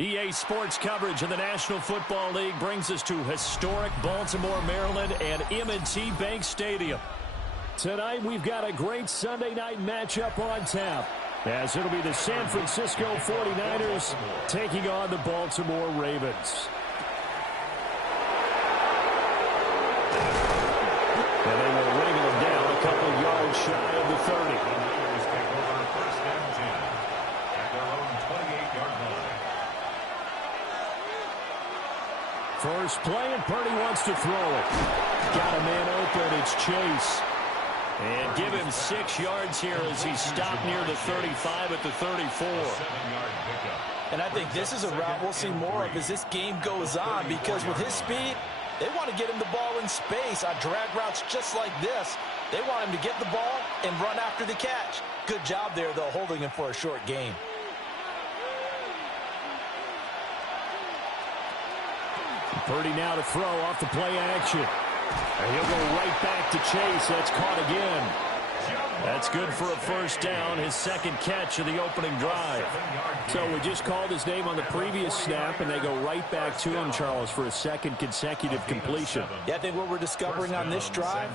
EA Sports coverage of the National Football League brings us to historic Baltimore, Maryland, and M&T Bank Stadium. Tonight, we've got a great Sunday night matchup on tap, as it'll be the San Francisco 49ers taking on the Baltimore Ravens. And they will wrangle him down a couple yards shy of the 30. First play, and Purdy wants to throw it. Got a man open. It's Chase. And give him 6 yards here as he stopped near the 35 at the 34. And I think this is a route we'll see more of as this game goes on, because with his speed, they want to get him the ball in space on drag routes just like this. They want him to get the ball and run after the catch. Good job there, though, holding him for a short gain. Purdy now to throw off the play action. And he'll go right back to Chase. That's caught again. That's good for a first down, his second catch of the opening drive. So we just called his name on the previous snap, and they go right back to him, Charles, for a second consecutive completion. Yeah, I think what we're discovering on this drive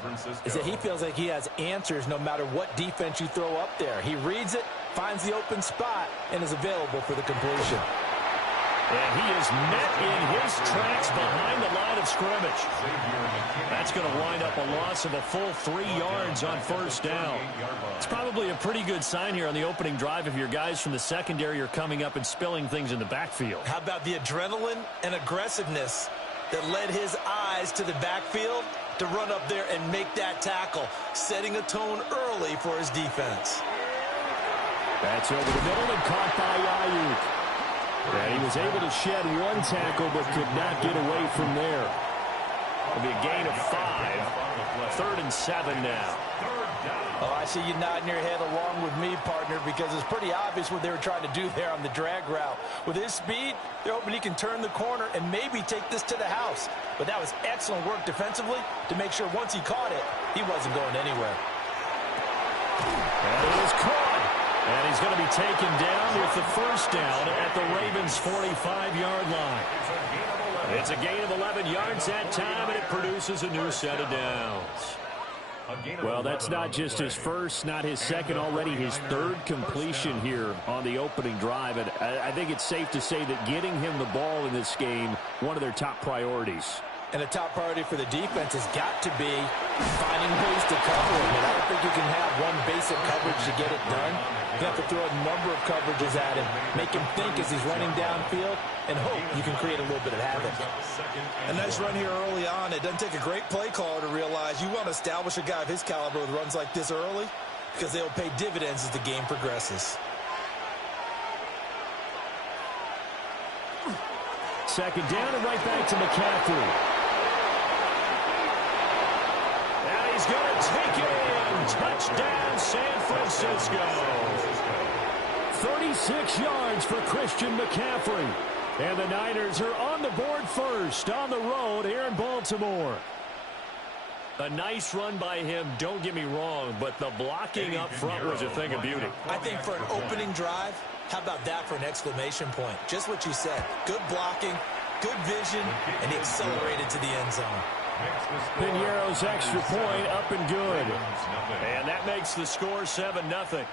is that he feels like he has answers no matter what defense you throw up there. He reads it, finds the open spot, and is available for the completion. And he is met in his tracks behind the line of scrimmage. That's going to wind up a loss of a full 3 yards on first down. It's probably a pretty good sign here on the opening drive if your guys from the secondary are coming up and spilling things in the backfield. How about the adrenaline and aggressiveness that led his eyes to the backfield to run up there and make that tackle, setting a tone early for his defense. That's over the middle and caught by Ayuk. And he was able to shed one tackle but could not get away from there. It'll be a gain of 5. 3rd and 7 now. Oh, I see you nodding your head along with me, partner, because it's pretty obvious what they were trying to do there on the drag route. With his speed, they're hoping he can turn the corner and maybe take this to the house. But that was excellent work defensively to make sure once he caught it, he wasn't going anywhere. And it was caught. And he's going to be taken down with the first down at the Ravens' 45-yard line. It's a gain of 11 yards that time, and it produces a new set of downs. Well, that's not just his first, not his second, already his 3rd completion here on the opening drive. And I think it's safe to say that getting him the ball in this game, one of their top priorities. And a top priority for the defense has got to be finding ways to cover him. And I don't think you can have one basic coverage to get it done. You have to throw a number of coverages at him, make him think as he's running downfield, and hope you can create a little bit of havoc. A nice run here early on. It doesn't take a great play caller to realize you want to establish a guy of his caliber with runs like this early, because they'll pay dividends as the game progresses. Second down and right back to McCaffrey. And he's going to take it in. Touchdown, San Francisco. 36 yards for Christian McCaffrey. And the Niners are on the board first on the road here in Baltimore. A nice run by him, don't get me wrong, but the blocking up front was a thing of beauty. I think for an opening drive, how about that for an exclamation point? Just what you said. Good blocking, good vision, and he accelerated to the end zone. Piñeiro's extra point up and good. And that makes the score 7-0.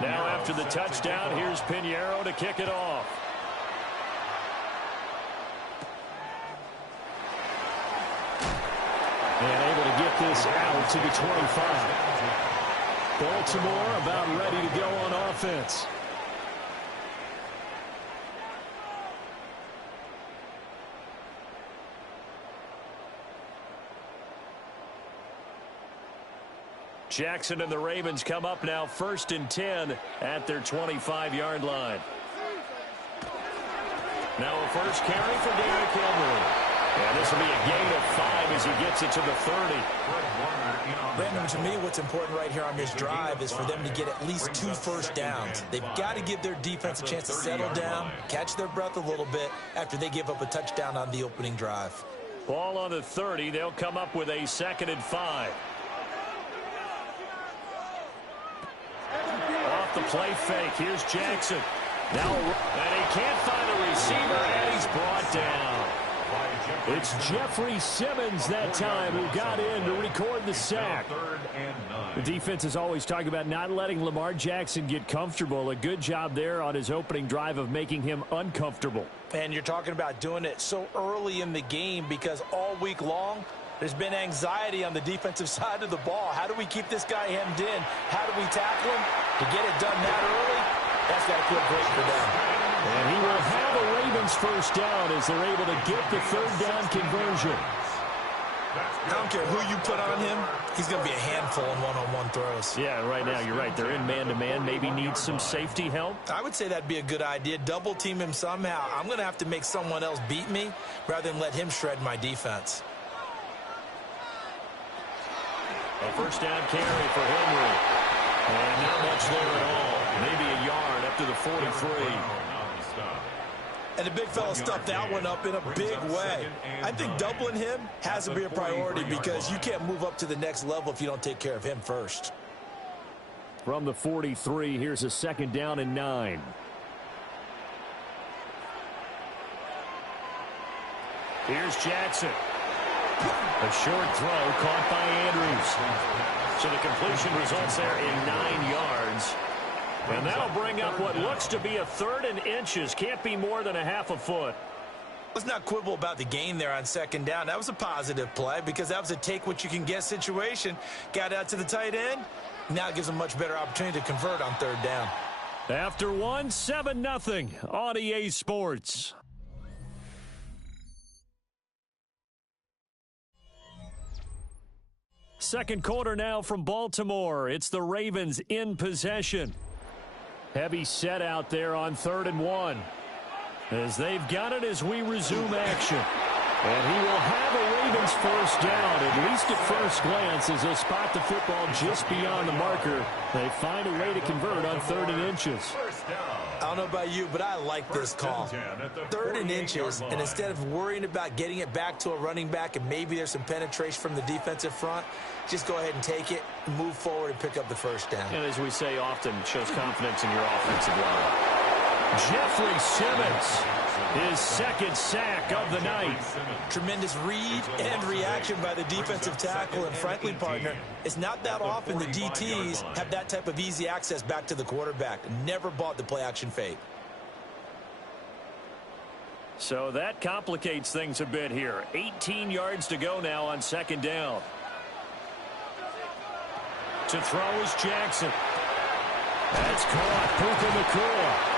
Now after the touchdown, here's Piñeiro to kick it off. And able to get this out to the 25. Baltimore about ready to go on offense. Jackson and the Ravens come up now 1st and 10 at their 25-yard line. Now a first carry for Derrick Henry. And this will be a gain of 5 as he gets it to the 30. Brandon, to me, what's important right here on this drive is for them to get at least 2 first downs. They've got to give their defense a chance to settle down, catch their breath a little bit after they give up a touchdown on the opening drive. Ball on the 30. They'll come up with a 2nd and 5. Off the play fake. Here's Jackson. Now, and he can't find a receiver, and he's brought down. It's Jeffrey Simmons that time who got in to record the sack. The defense is always talking about not letting Lamar Jackson get comfortable. A good job there on his opening drive of making him uncomfortable. And you're talking about doing it so early in the game because all week long, there's been anxiety on the defensive side of the ball. How do we keep this guy hemmed in? How do we tackle him? To get it done that early, that's got to feel great for them. And he will have a Ravens first down as they're able to get the 3rd down conversion. I don't care who you put on him, he's going to be a handful in one-on-one throws. Yeah, right now you're right. They're in man-to-man. Maybe needs some safety help. I would say that'd be a good idea. Double team him somehow. I'm going to have to make someone else beat me rather than let him shred my defense. A first down carry for Henry. And not much there at all. Maybe a yard up to the 43. And the big fella stuffed that one up in a big way. I think doubling him has to be a priority because you can't move up to the next level if you don't take care of him first. From the 43, here's a 2nd down and 9. Here's Jackson. A short throw caught by Andrews. So the completion results there in 9 yards. And that'll bring up what looks to be a 3rd and inches. Can't be more than a half a foot. Let's not quibble about the gain there on 2nd down. That was a positive play because that was a take-what-you-can-get situation. Got out to the tight end. Now it gives them much better opportunity to convert on 3rd down. After one, 7-0 on EA Sports. Second quarter now from Baltimore. It's the Ravens in possession. Heavy set out there on 3rd and 1. As they've got it as we resume action. And he will have a Ravens first down, at least at first glance, as they'll spot the football just beyond the marker. They find a way to convert on 3rd and inches. I don't know about you, but I like this call. 3rd and inches, and instead of worrying about getting it back to a running back and maybe there's some penetration from the defensive front, just go ahead and take it, move forward, and pick up the first down. And as we say often, shows confidence in your offensive line. Jeffrey Simmons, his 2nd sack of the night. Tremendous read and reaction by the defensive tackle, and frankly, partner, it's not that often the DTs have that type of easy access back to the quarterback. Never bought the play-action fake. So that complicates things a bit here. 18 yards to go now on 2nd down. To throw is Jackson. That's caught. Puka Nacua.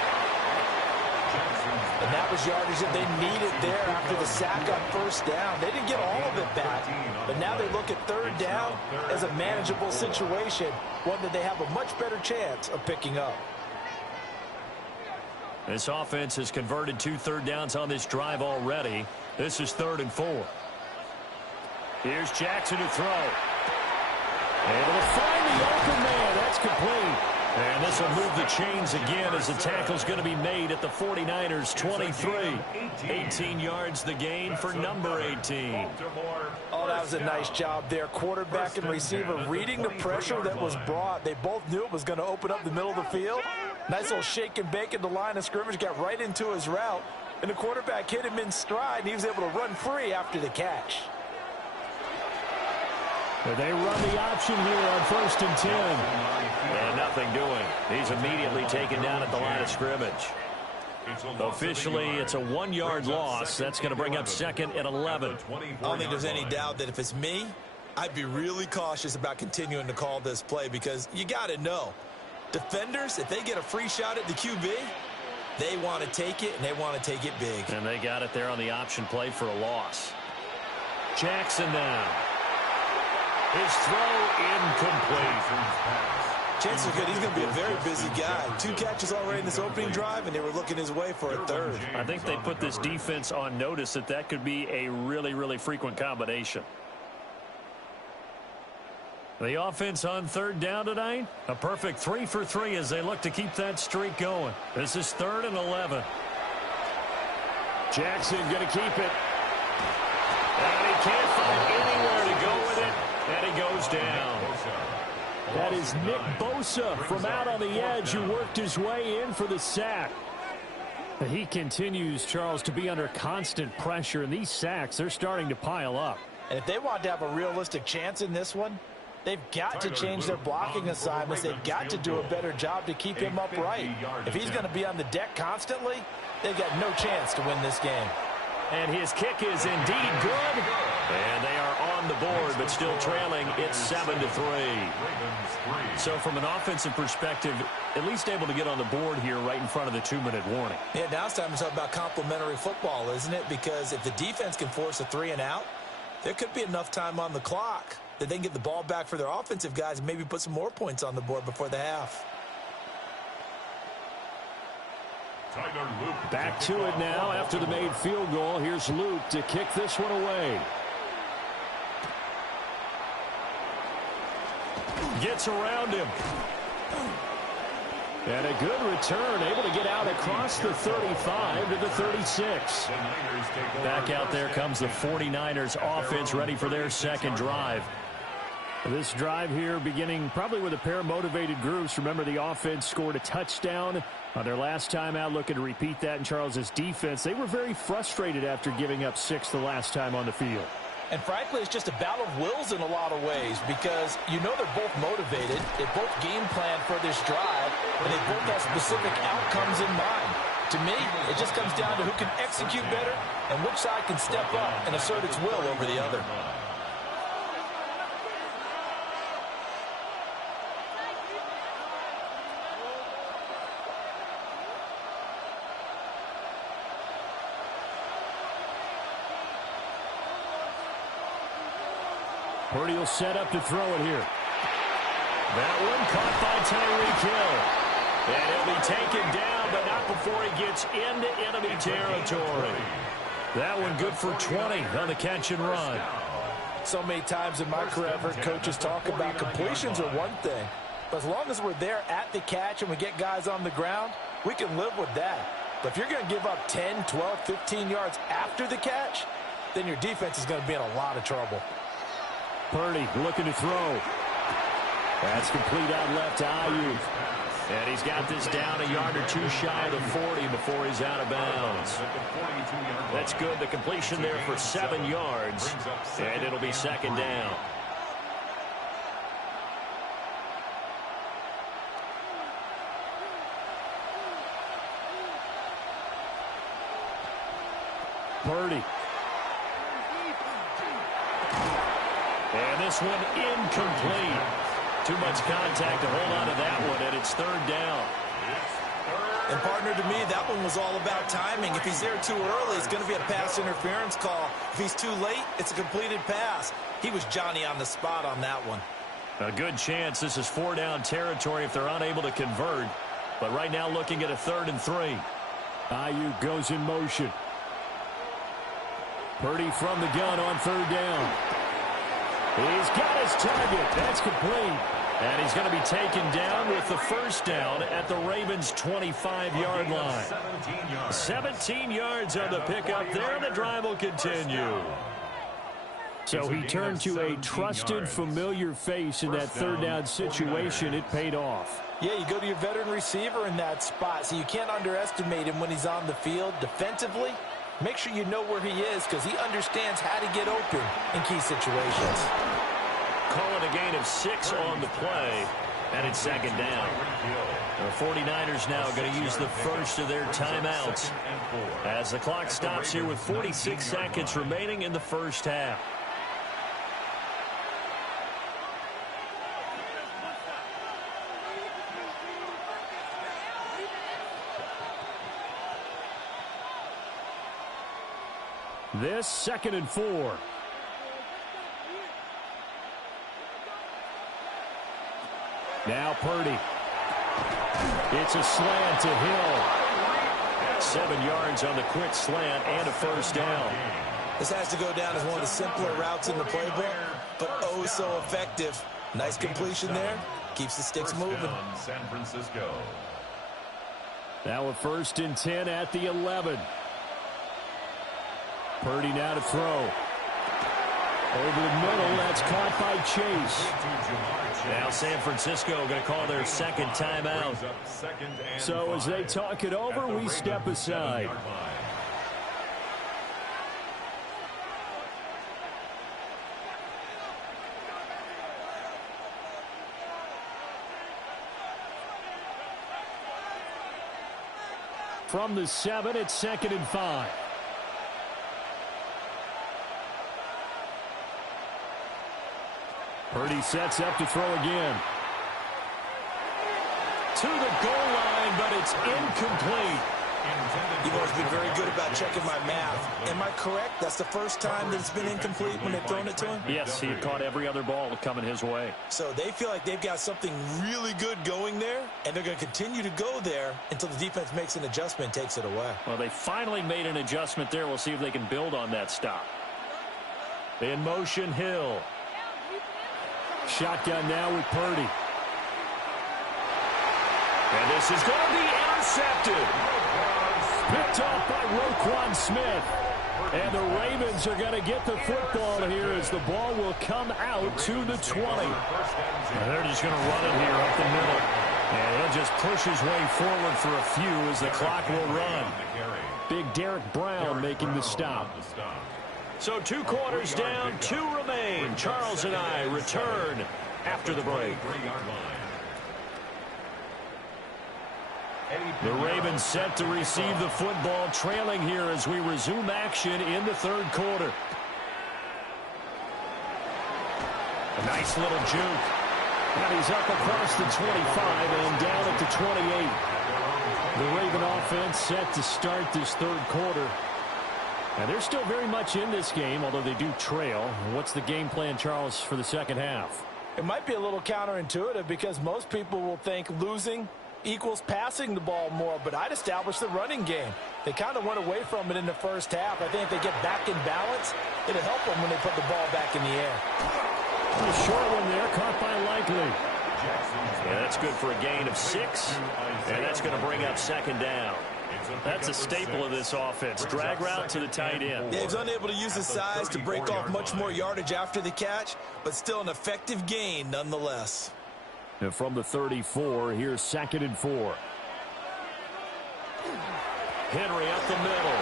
And that was yardage that they needed there after the sack on 1st down. They didn't get all of it back, but now they look at 3rd down as a manageable situation, one that they have a much better chance of picking up. This offense has converted 2 third downs on this drive already. This is 3rd and 4. Here's Jackson to throw. Able to find the open man. That's complete. And this will move the chains again as the tackle's going to be made at the 49ers 23. 18 yards the gain for number 18. Oh, that was a nice job there. Quarterback and receiver reading the pressure that was brought. They both knew it was going to open up the middle of the field. Nice little shake and bake at the line of scrimmage, got right into his route. And the quarterback hit him in stride, and he was able to run free after the catch. But they run the option here on 1st and 10. And nothing doing. He's immediately taken down at the line of scrimmage. Officially, it's a 1-yard loss. That's going to bring up 2nd and 11. I don't think there's any doubt that if it's me, I'd be really cautious about continuing to call this play because you got to know, defenders, if they get a free shot at the QB, they want to take it, and they want to take it big. And they got it there on the option play for a loss. Jackson now. His throw incomplete. Chances are good he's going to be a very busy guy. 2 catches already in this opening drive, and they were looking his way for a 3rd. I think they put this defense on notice that that could be a really, really frequent combination. The offense on third down tonight, a perfect 3 for 3 as they look to keep that streak going. This is 3rd and 11. Jackson going to keep it. And he can't find anywhere to go with it, and he goes down. That is Nick Bosa from out on the edge who worked his way in for the sack. He continues, Charles, to be under constant pressure, and these sacks, they're starting to pile up. And if they want to have a realistic chance in this one, they've got to change their blocking assignments. They've got to do a better job to keep him upright. If he's going to be on the deck constantly, they've got no chance to win this game. And his kick is indeed good. And they are on the board, but still trailing. It's 7-3. So from an offensive perspective, at least able to get on the board here right in front of the 2-minute warning. Yeah, now it's time to talk about complementary football, isn't it? Because if the defense can force a 3 and out, there could be enough time on the clock that they can get the ball back for their offensive guys and maybe put some more points on the board before the half. Back to it now after the made field goal. Here's Luke to kick this one away. Gets around him. And a good return, able to get out across the 35 to the 36. Back out there comes the 49ers offense, ready for their second drive. This drive here beginning probably with a pair of motivated groups. Remember, the offense scored a touchdown on their last time out. Looking to repeat that in Charles's defense. They were very frustrated after giving up 6 the last time on the field. And frankly, it's just a battle of wills in a lot of ways because you know they're both motivated. They both game plan for this drive, and they both have specific outcomes in mind. To me, it just comes down to who can execute better and which side can step up and assert its will over the other. Purdy will set up to throw it here. That one caught by Tyreek Hill. And he'll be taken down, but not before he gets into enemy territory. That one good for 20 on the catch and run. So many times in my career, I've heard coaches talk about completions are one thing. But as long as we're there at the catch and we get guys on the ground, we can live with that. But if you're going to give up 10, 12, 15 yards after the catch, then your defense is going to be in a lot of trouble. Purdy looking to throw. That's complete out left to Ayuk. And he's got this down a yard or two shy of the 40 before he's out of bounds. That's good. The completion there for 7 yards. And it'll be second down. Purdy. And this one incomplete. Too much contact to hold on to that one, and it's third down. And, partner, to me, that one was all about timing. If he's there too early, it's going to be a pass interference call. If he's too late, it's a completed pass. He was Johnny on the spot on that one. A good chance this is 4-down territory if they're unable to convert. But right now looking at a 3rd and 3. Ayuk goes in motion. Purdy from the gun on 3rd down. He's got his target. That's complete. And he's going to be taken down with the first down at the Ravens' 25-yard line. 17 yards on the pickup there, and the drive will continue. So he turned to a trusted, familiar face in that 3rd down situation. It paid off. Yeah, you go to your veteran receiver in that spot, so you can't underestimate him when he's on the field defensively. Make sure you know where he is because he understands how to get open in key situations. Call it a gain of 6 on the play, and it's second down. The 49ers now going to use the first of their timeouts as the clock stops here with 46 seconds remaining in the first half. This 2nd and 4. Now Purdy. It's a slant to Hill. 7 yards on the quick slant and a first down. This has to go down as one of the simpler routes in the playbook, but oh so effective. Nice completion there. Keeps the sticks moving. San Francisco. Now a 1st and 10 at the 11. Purdy now to throw. Over the middle, that's caught by Chase. Now San Francisco going to call their second timeout. So as they talk it over, we step aside. From the 7, it's 2nd and 5. Purdy sets up to throw again. To the goal line, but it's incomplete. You've always been very good about checking my math. Am I correct? That's the first time that it's been incomplete when they've thrown it to him? Yes, he had caught every other ball coming his way. So they feel like they've got something really good going there, and they're going to continue to go there until the defense makes an adjustment and takes it away. Well, they finally made an adjustment there. We'll see if they can build on that stop. In motion, Hill. Shotgun now with Purdy. And this is going to be intercepted. Picked off by Roquan Smith. And the Ravens are going to get the football here as the ball will come out to the 20. And they're just going to run it here up the middle. And he'll just push his way forward for a few as the clock will run. Big Derek Brown making the stop. So 2 quarters down, 2 remain. Charles and I return after the break. The Ravens set to receive the football, trailing here as we resume action in the 3rd quarter. A nice little juke. And he's up across the 25 and down at the 28. The Raven offense set to start this 3rd quarter. And they're still very much in this game, although they do trail. What's the game plan, Charles, for the 2nd half? It might be a little counterintuitive because most people will think losing equals passing the ball more, but I'd establish the running game. They kind of went away from it in the 1st half. I think if they get back in balance, it'll help them when they put the ball back in the air. A short one there, caught by Likely. Yeah, that's good for a gain of 6, and that's going to bring up 2nd down. That's a staple of this offense. Drag route to the tight end. Yeah, he's unable to use his size to break off much more yardage after the catch, but still an effective gain nonetheless. And from the 34, here's 2nd and 4. Henry up the middle.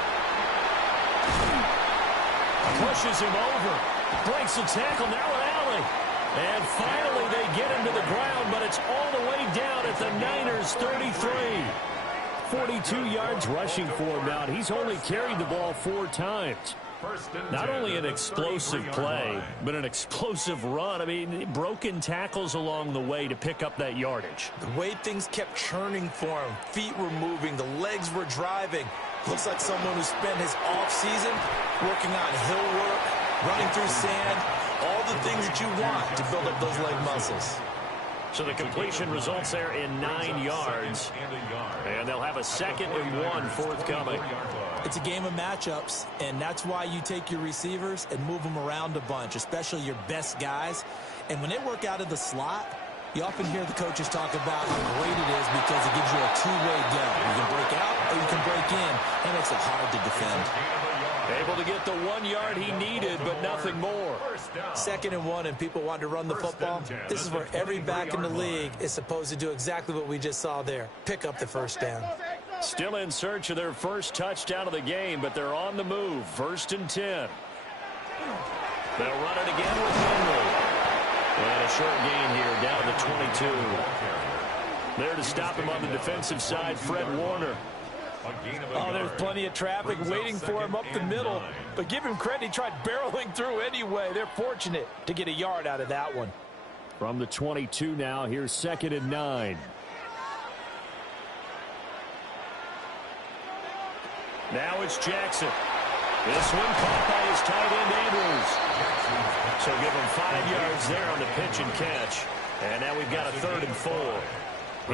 Pushes him over. Breaks the tackle, now an alley. And finally they get him to the ground, but it's all the way down at the Niners' 33. 42 yards rushing for him now. He's only carried the ball 4 times. Not only an explosive play, but an explosive run. I mean, broken tackles along the way to pick up that yardage. The way things kept churning for him, feet were moving, the legs were driving. Looks like someone who spent his offseason working on hill work, running through sand, all the things that you want to build up those leg muscles. So the completion results there in 9 yards. And they'll have a 2nd and 1 forthcoming. It's a game of matchups, and that's why you take your receivers and move them around a bunch, especially your best guys. And when they work out of the slot, you often hear the coaches talk about how great it is because it gives you a two-way go. You can break out or you can break in. That makes it hard to defend. Able to get the 1 yard he needed, but nothing more. 2nd and 1, and people want to run the football. This is where every back in the league is supposed to do exactly what we just saw there. Pick up the 1st down. Still in search of their first touchdown of the game, but they're on the move. 1st and 10. They'll run it again with Henry. And a short gain here down to 22. There to stop him on the defensive side, Fred Warner. Oh, there's plenty of traffic waiting for him up the middle. But give him credit, he tried barreling through anyway. They're fortunate to get a yard out of that one. From the 22 now, here's 2nd and 9. Now it's Jackson. This one caught by his tight end, Andrews. So give him 5 yards there on the pitch and catch. And now we've got a 3rd and 4.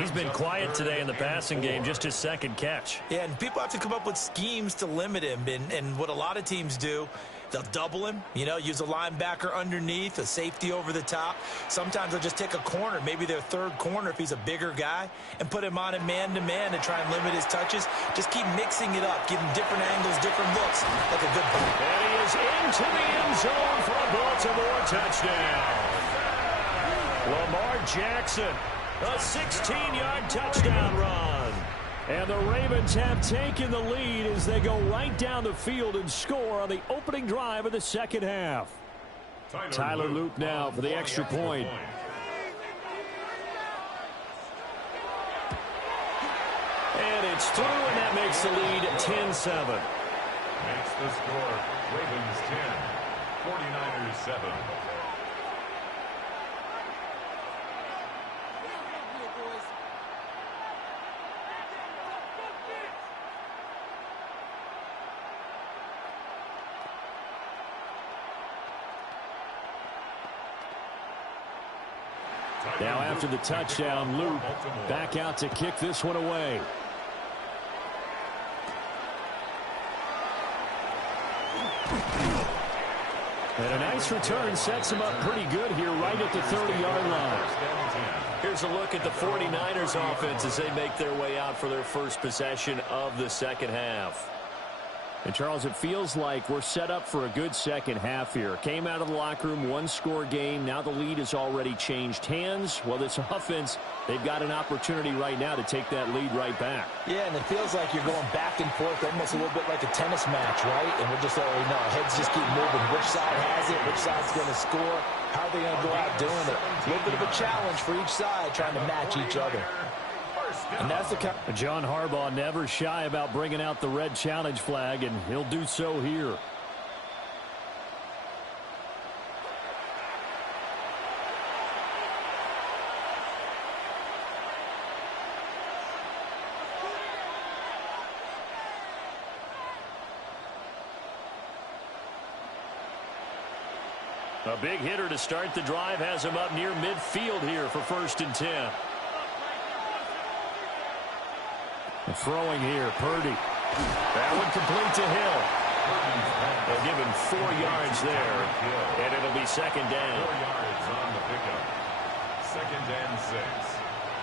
He's been quiet today in the passing game, just his 2nd catch. Yeah, and people have to come up with schemes to limit him. And what a lot of teams do, They'll double him, you know, use a linebacker underneath, a safety over the top. Sometimes they'll just take a corner, maybe their third corner if he's a bigger guy, and put him on a man-to-man to try and limit his touches. Just keep mixing it up, give him different angles, different looks, like a good ball. And he is into the end zone for a Baltimore touchdown. Lamar Jackson, a 16-yard touchdown run. And the Ravens have taken the lead as they go right down the field and score on the opening drive of the second half. Tyler Loop now for the extra point. And it's through, and that makes the lead 10-7. Makes the score Ravens 10, 49ers 7. Now after the touchdown, Loop back out to kick this one away. And a nice return sets him up pretty good here right at the 30-yard line. Here's a look at the 49ers offense as they make their way out for their first possession of the second half. And, Charles, it feels like we're set up for a good second half here. Came out of the locker room, one-score game. Now the lead has already changed hands. Well, this offense, they've got an opportunity right now to take that lead right back. Yeah, and it feels like you're going back and forth, almost a little bit like a tennis match, right? And we're just already know. Heads just keep moving. Which side has it? Which side's going to score? How are they going to go out doing it? A little bit of a challenge for each side, trying to match each other. And that's the John Harbaugh never shy about bringing out the red challenge flag, and he'll do so here. A big hitter to start the drive has him up near midfield here for 1st and 10. Throwing here, Purdy. That one complete to Hill. They'll give him 4 yards there, and it'll be second down. 4 yards on the pickup. 2nd and 6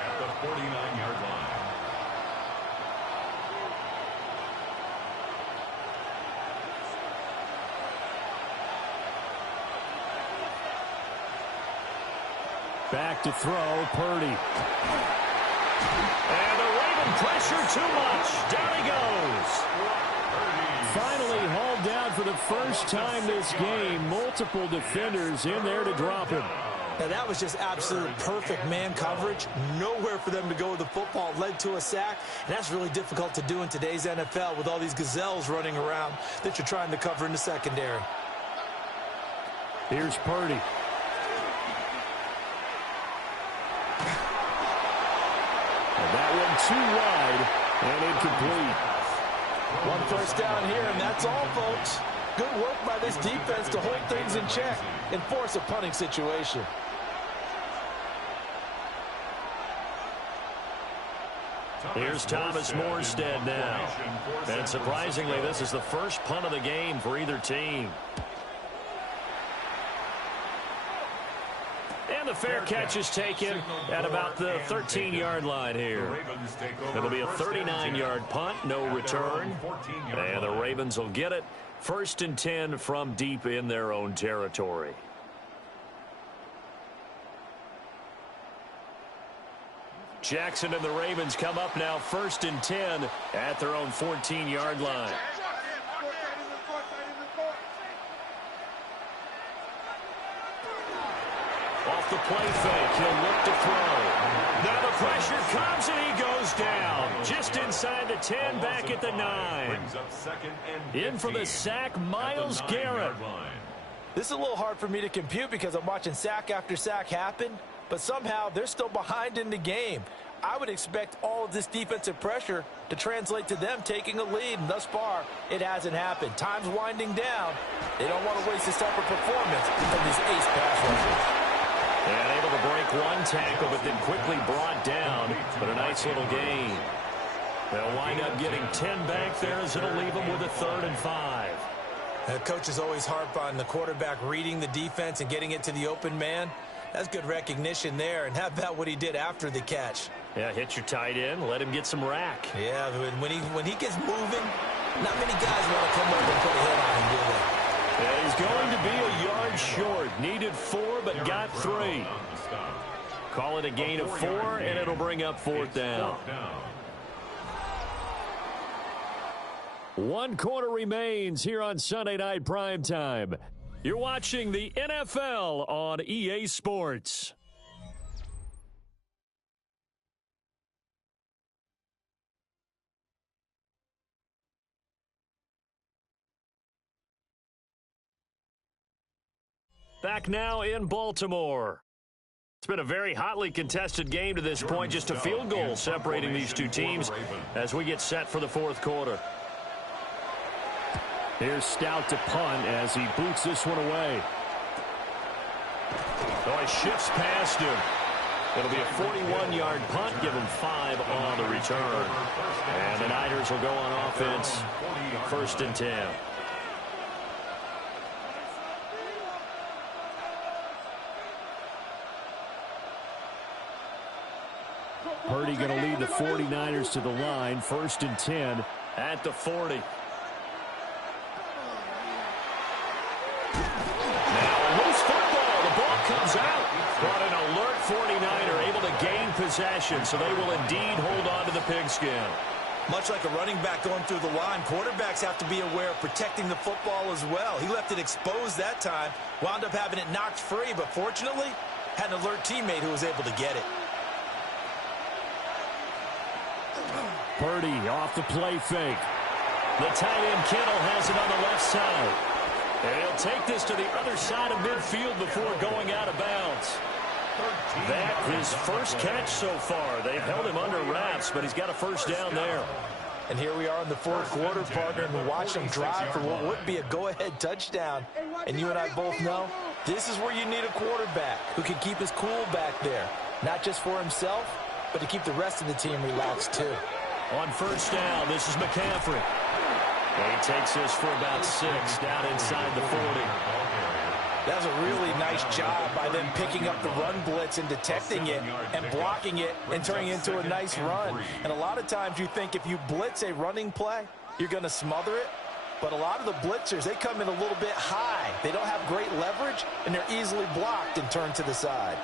at the 49-yard line. Back to throw, Purdy. And the Raven pressure too much. Down he goes. Finally hauled down for the first time this game. Multiple defenders in there to drop him. Now, that was just absolute perfect man coverage. Nowhere for them to go with the football. Led to a sack. And that's really difficult to do in today's NFL with all these gazelles running around that you're trying to cover in the secondary. Here's Purdy. That one too wide and incomplete. 1 first down here, and that's all, folks. Good work by this defense to hold things in check and force a punting situation. Here's Thomas Morstead now. And surprisingly, this is the first punt of the game for either team. And the fair catch is taken at about the 13-yard line here. It'll be a 39-yard punt, no return. And the Ravens will get it. 1st and 10 from deep in their own territory. Jackson and the Ravens come up now 1st and 10 at their own 14-yard line. Off the play fake, he'll look to throw. Now the pressure comes and he goes down. Just inside the 10, back at the 9. In for the sack, Myles Garrett. This is a little hard for me to compute because I'm watching sack after sack happen, but somehow they're still behind in the game. I would expect all of this defensive pressure to translate to them taking a lead, and thus far, it hasn't happened. Time's winding down. They don't want to waste this type of performance from these ace pass rushers. And able to break one tackle, but then quickly brought down. But a nice little gain. They'll wind up getting 10 back there as it'll leave them with a 3rd and 5. Coaches always harp on the quarterback reading the defense and getting it to the open man. That's good recognition there. And how about what he did after the catch? Yeah, hit your tight end, let him get some rack. Yeah, when he gets moving, not many guys want to come over and put a hit on him, do they? Yeah, he's going to be a yard short. Needed 4, but got 3. Call it a gain of 4, and it'll bring up 4th down. 1 quarter remains here on Sunday Night Primetime. You're watching the NFL on EA Sports. Back now in Baltimore. It's been a very hotly contested game to this point. Just a field goal separating these two teams as we get set for the 4th quarter. Here's Stout to punt as he boots this one away. Oh, he shifts past him. It'll be a 41-yard punt. Give him 5 on the return. And the Niners will go on offense. 1st and 10. Purdy going to lead the 49ers to the line. 1st and 10 at the 40. Now a loose football. The ball comes out. But an alert 49er able to gain possession, so they will indeed hold on to the pigskin. Much like a running back going through the line, quarterbacks have to be aware of protecting the football as well. He left it exposed that time, wound up having it knocked free, but fortunately had an alert teammate who was able to get it. Purdy off the play fake. The tight end Kittle has it on the left side. And he'll take this to the other side of midfield before going out of bounds. That his first catch so far. They've held him under wraps, but he's got a 1st down there. And here we are in the 4th quarter, partner, and watch him drive for what would be a go-ahead touchdown. And you and I both know this is where you need a quarterback who can keep his cool back there. Not just for himself, but to keep the rest of the team relaxed too. On 1st down, this is McCaffrey. He takes this for about 6 down inside the 40. That was a really nice job by them picking up the run blitz and detecting it and blocking it and turning it into a nice run. And a lot of times you think if you blitz a running play, you're going to smother it. But a lot of the blitzers, they come in a little bit high. They don't have great leverage, and they're easily blocked and turned to the side.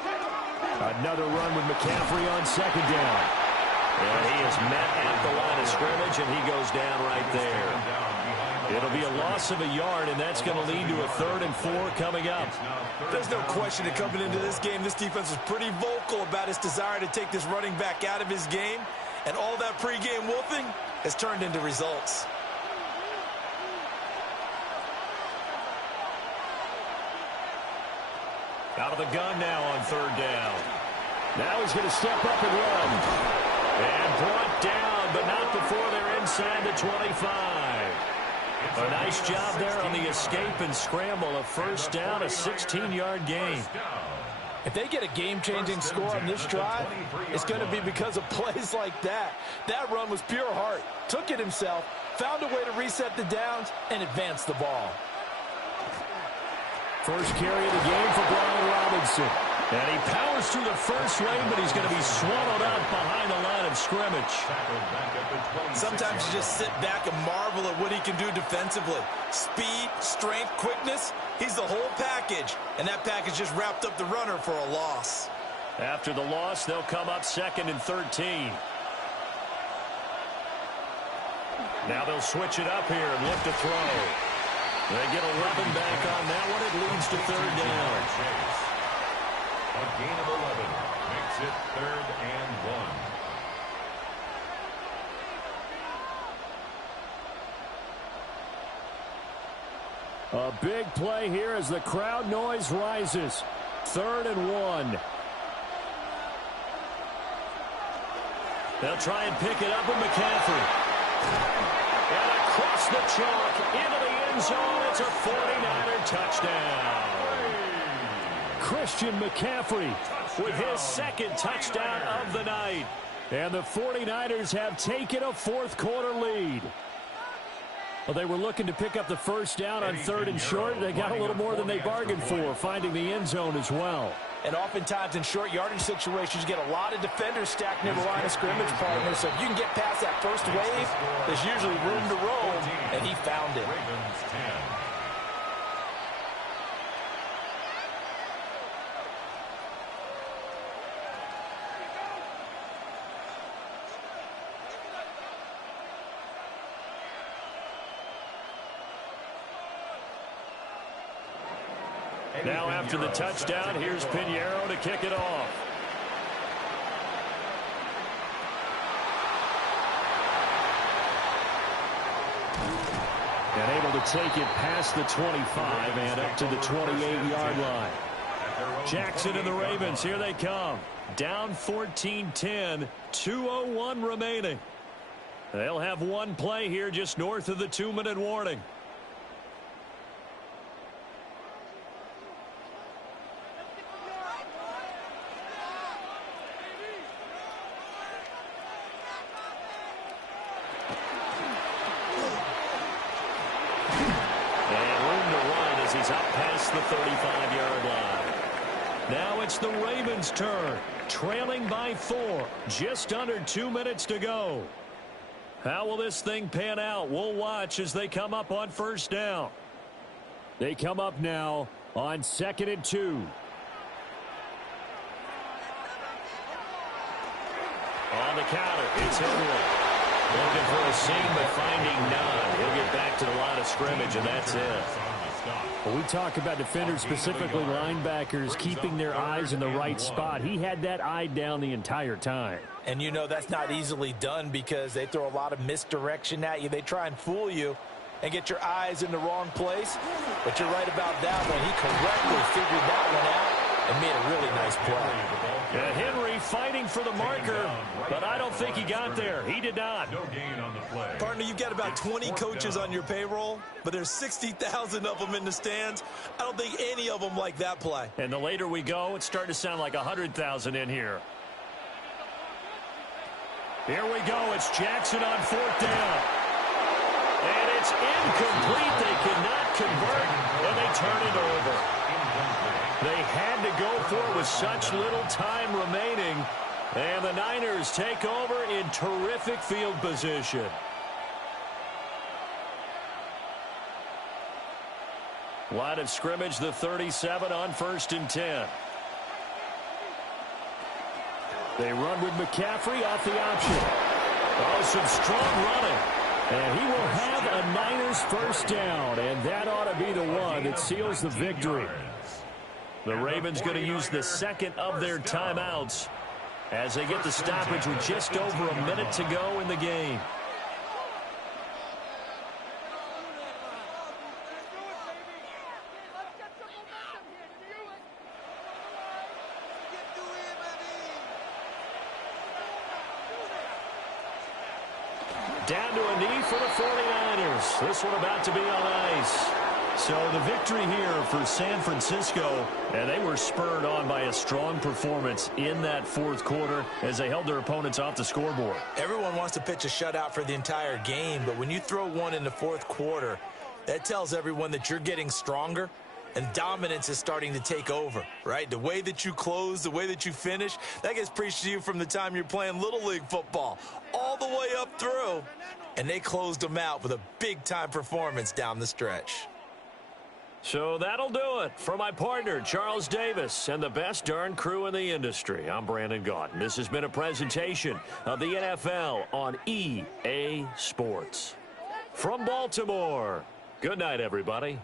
Another run with McCaffrey on 2nd down. And he is met at the line of scrimmage, and he goes down right there. It'll be a loss of a yard, and that's going to lead to a 3rd and 4 coming up. There's no question that coming into this game, this defense was pretty vocal about its desire to take this running back out of his game. And all that pregame wolfing has turned into results. Out of the gun now on 3rd down. Now he's going to step up and run. And brought down, but not before they're inside the 25. A nice job there on the escape and scramble. A 1st down, a 16-yard gain. If they get a game-changing score on this drive, it's going to be because of plays like that. That run was pure heart. Took it himself, found a way to reset the downs, and advance the ball. First carry of the game for Brian Robinson. And he powers through the first lane, but he's going to be swallowed up behind the line of scrimmage. Sometimes you just sit back and marvel at what he can do defensively. Speed, strength, quickness, he's the whole package. And that package just wrapped up the runner for a loss. After the loss, they'll come up 2nd and 13. Now they'll switch it up here and look to throw. They get 11 back on that one. It leads to 3rd down. A gain of 11 makes it 3rd and 1. A big play here as the crowd noise rises. 3rd and 1. They'll try and pick it up with McCaffrey. And across the chalk into the end zone. It's a 49er touchdown. Christian McCaffrey with his 2nd touchdown of the night. And the 49ers have taken a 4th quarter lead. Well, they were looking to pick up the first down on 3rd and short. They got a little more than they bargained for, finding the end zone as well. And oftentimes in short yardage situations, you get a lot of defenders stacked near the line of scrimmage, partner. So if you can get past that first wave, there's usually room to roam, and he found it. Ravens 10. Now after the touchdown, here's Pinheiro to kick it off. And able to take it past the 25 and up to the 28-yard line. Jackson and the Ravens, here they come. Down 14-10, 2:01 remaining. They'll have one play here just north of the 2-minute warning. He's up past the 35-yard line. Now it's the Ravens' turn, trailing by 4, just under 2 minutes to go. How will this thing pan out? We'll watch as they come up on first down. They come up now on 2nd and 2. On the counter, it's Henry. Looking for a seam, but finding none. He'll get back to the line of scrimmage, and that's it. Well, we talk about defenders, specifically linebackers, keeping their eyes in the right spot. He had that eye down the entire time. And you know that's not easily done because they throw a lot of misdirection at you. They try and fool you and get your eyes in the wrong place. But you're right about that one. He correctly figured that one out and made a really nice play. Henry fighting for the marker, but I don't think he got there. He did not. No gain on the play. Partner, you've got about 20 coaches on your payroll, but there's 60,000 of them in the stands. I don't think any of them like that play. And the later we go, it's starting to sound like 100,000 in here. Here we go. It's Jackson on 4th down. And it's incomplete. They cannot convert, and they turn it over. They had to go for it with such little time remaining. And the Niners take over in terrific field position. Line of scrimmage, the 37 on 1st and 10. They run with McCaffrey off the option. Oh, some strong running. And he will have a Niners first down. And that ought to be the one that seals the victory. The Ravens going to use the second of their timeouts as they get the stoppage with just over a minute to go in the game. Down to a knee for the 49ers. This one about to be on ice. So the victory here for San Francisco, and they were spurred on by a strong performance in that 4th quarter as they held their opponents off the scoreboard. Everyone wants to pitch a shutout for the entire game, but when you throw one in the 4th quarter, that tells everyone that you're getting stronger and dominance is starting to take over, right? The way that you close, the way that you finish, that gets preached to you from the time you're playing Little League football all the way up through, and they closed them out with a big-time performance down the stretch. So that'll do it for my partner, Charles Davis, and the best darn crew in the industry. I'm Brandon Gaudin. This has been a presentation of the NFL on EA Sports. From Baltimore, good night, everybody.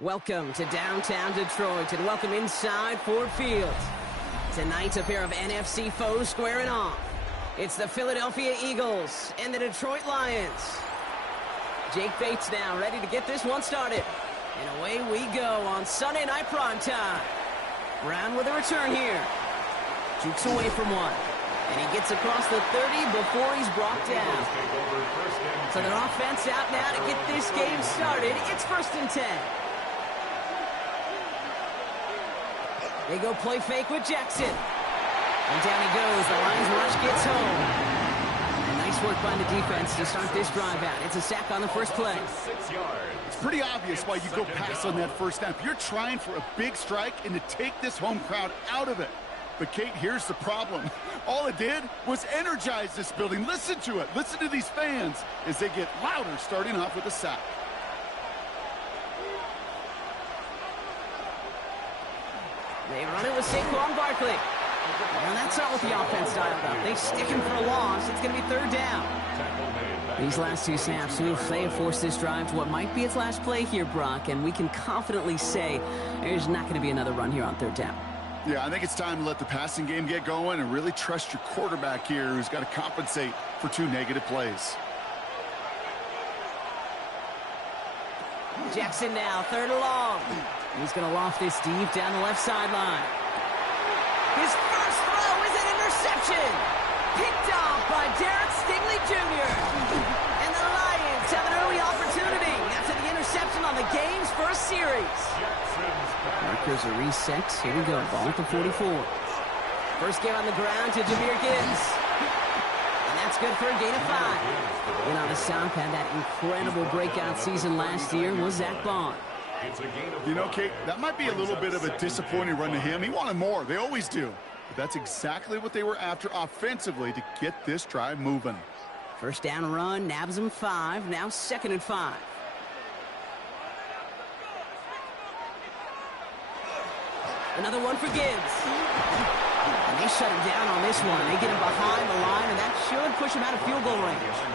Welcome to downtown Detroit and welcome inside Ford Field. Tonight, a pair of NFC foes squaring off. It's the Philadelphia Eagles and the Detroit Lions. Jake Bates now ready to get this one started. And away we go on Sunday Night Primetime. Brown with a return here. Jukes away from one. And he gets across the 30 before he's brought down. So their offense out now to get this game started. It's 1st and 10. They go play fake with Jackson. And down he goes. The Lions rush gets home. And nice work by the defense to start this drive out. It's a sack on the first play. It's pretty obvious why you go pass on that first snap. You're trying for a big strike and to take this home crowd out of it. But, Kate, here's the problem. All it did was energize this building. Listen to it. Listen to these fans as they get louder starting off with a sack. They run it with Saquon Barkley. And that's not what the offense dialed up. They stick him for a loss. It's going to be 3rd down. These last 2 snaps, they have forced this drive to what might be its last play here, Brock, and we can confidently say there's not going to be another run here on 3rd down. Yeah, I think it's time to let the passing game get going and really trust your quarterback here who's got to compensate for 2 negative plays. Jackson now, 3rd and long. He's going to loft this deep down the left sideline. His first throw is an interception. Picked off by Derek Stingley Jr. And the Lions have an early opportunity after the interception on the game's first series. Markers are reset. Here we go. Ball at the 44. First game on the ground to Jahmyr Gibbs. And that's good for a gain of 5. And on the South had that incredible breakout season last year was Zach Bond. You know, Kate, that might be a little bit of a disappointing run to him. He wanted more. They always do. But that's exactly what they were after offensively to get this drive moving. First down run, nabs him 5. Now 2nd and 5. Another one for Gibbs. And they shut him down on this one. They get him behind the line, and that should push him out of field goal range.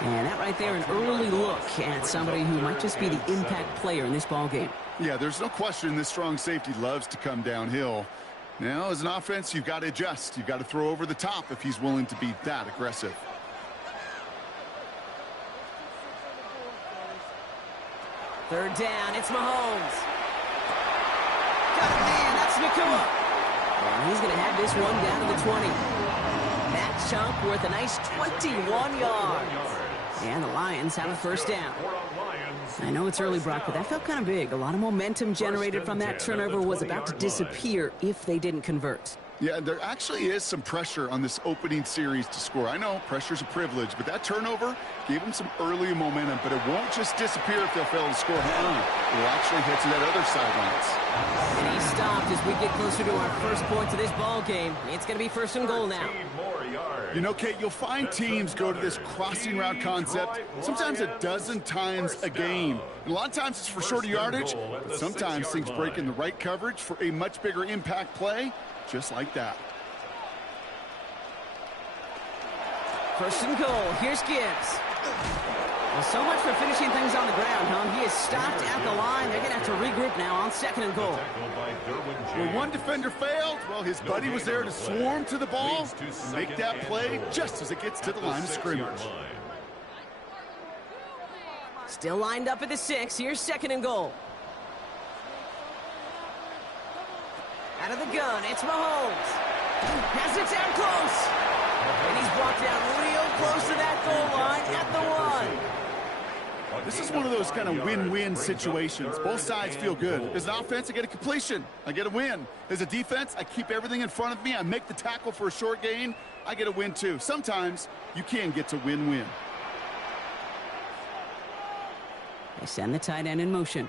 And that right there, an early look at somebody who might just be the impact player in this ballgame. Yeah, there's no question this strong safety loves to come downhill. Now, as an offense, you've got to adjust. You've got to throw over the top if he's willing to be that aggressive. Third down, it's Mahomes. Got it, man, that's Nacua. And he's going to have this one down to the 20. That chunk worth a nice 21 yards. And the Lions have a first down. I know it's early, Brock, but that felt kind of big. A lot of momentum generated from that turnover was about to disappear if they didn't convert. Yeah, there actually is some pressure on this opening series to score. I know pressure's a privilege, but that turnover gave them some early momentum, but it won't just disappear if they'll fail to score. It will actually hit to that other sidelines. And he stopped as we get closer to our first point to this ball game. It's going to be 1st and goal now. You know, Kate, you'll find teams go to this crossing route concept sometimes a dozen times a game. And a lot of times it's for shorter yardage, but sometimes things break in the right coverage for a much bigger impact play, just like that. 1st and goal. Here's Gibbs. Well, so much for finishing things on the ground, huh? He is stopped at the line. They're going to have to regroup now on 2nd and goal. When one defender failed, well, his buddy was there to swarm to the ball and make that play just as it gets to the line of scrimmage. Still lined up at the 6. Here's 2nd and goal. Out of the gun, it's Mahomes. Has it down close. And he's brought down real close to that goal line at the 1. This is one of those kind of win-win situations. Both sides feel good. As an offense, I get a completion. I get a win. As a defense, I keep everything in front of me. I make the tackle for a short gain. I get a win, too. Sometimes you can get to win-win. They send the tight end in motion.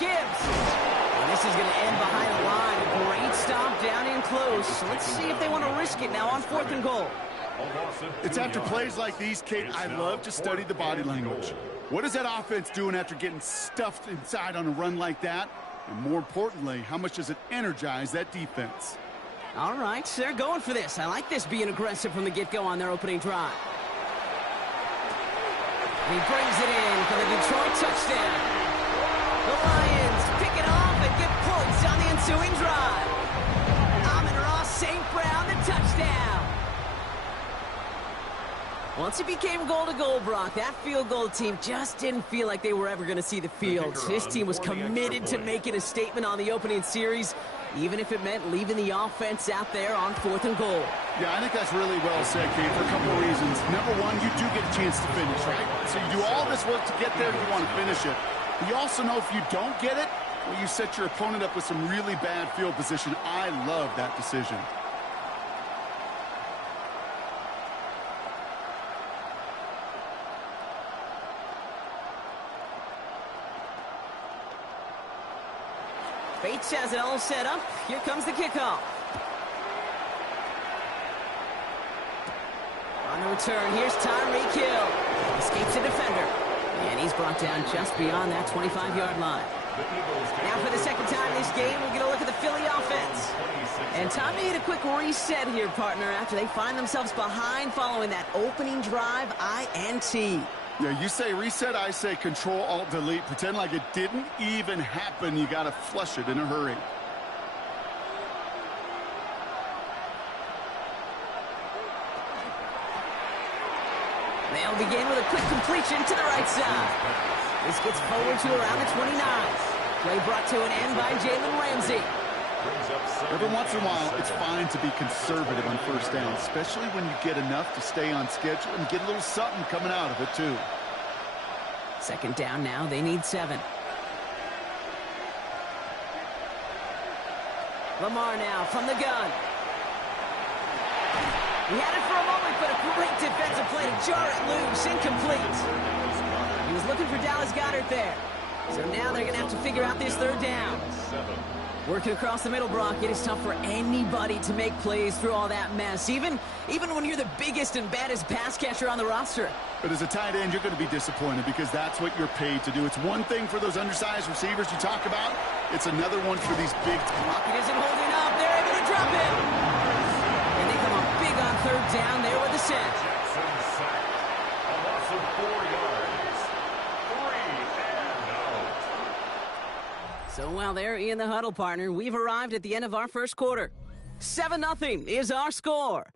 Gibbs. And this is going to end behind the line. A great stop down in close. Let's see if they want to risk it now on 4th and goal. It's after plays like these, Kate, I love to study the body language. What is that offense doing after getting stuffed inside on a run like that? And more importantly, how much does it energize that defense? All right, they're going for this. I like this being aggressive from the get-go on their opening drive. He brings it in for the Detroit touchdown. The Lions pick it off and get points on the ensuing drive. Amon-Ra St. Brown, the touchdown. Once it became goal-to-goal, Brock, that field goal team just didn't feel like they were ever going to see the field. This team was committed to making a statement on the opening series, even if it meant leaving the offense out there on 4th and goal. Yeah, I think that's really well said, Kate, for a couple of reasons. Number one, you do get a chance to finish, right? So you do all this work to get there, you want to finish it. But you also know if you don't get it, well, you set your opponent up with some really bad field position. I love that decision. Bates has it all set up. Here comes the kickoff. On the return, here's Tyreek Hill. Escapes a defender. And he's brought down just beyond that 25-yard line. Now for the second time this game, we're going to look at the Philly offense. And time to hit a quick reset here, partner, after they find themselves behind following that opening drive INT. Yeah, you say reset, I say Control-Alt-Delete. Pretend like it didn't even happen. You got to flush it in a hurry. They'll begin with a quick completion to the right side. This gets forward to around the 29. Play brought to an end by Jalen Ramsey. Every once in a while, it's fine to be conservative on first down, especially when you get enough to stay on schedule and get a little something coming out of it, too. Second down now, they need 7. Lamar now from the gun. He had it for a moment, but a great defensive play to jar it loose, incomplete. He was looking for Dallas Goedert there. So now they're going to have to figure out this third down. Working across the middle, Brock, it is tough for anybody to make plays through all that mess, even when you're the biggest and baddest pass catcher on the roster. But as a tight end, you're going to be disappointed because that's what you're paid to do. It's one thing for those undersized receivers you talk about. It's another one for these big... It isn't holding up. They're able to drop him. And they come up big on third down there with the set. Jackson sack. A loss of 4 yards. 3 and out. So while they're in the huddle, partner, we've arrived at the end of our first quarter. 7-0 is our score.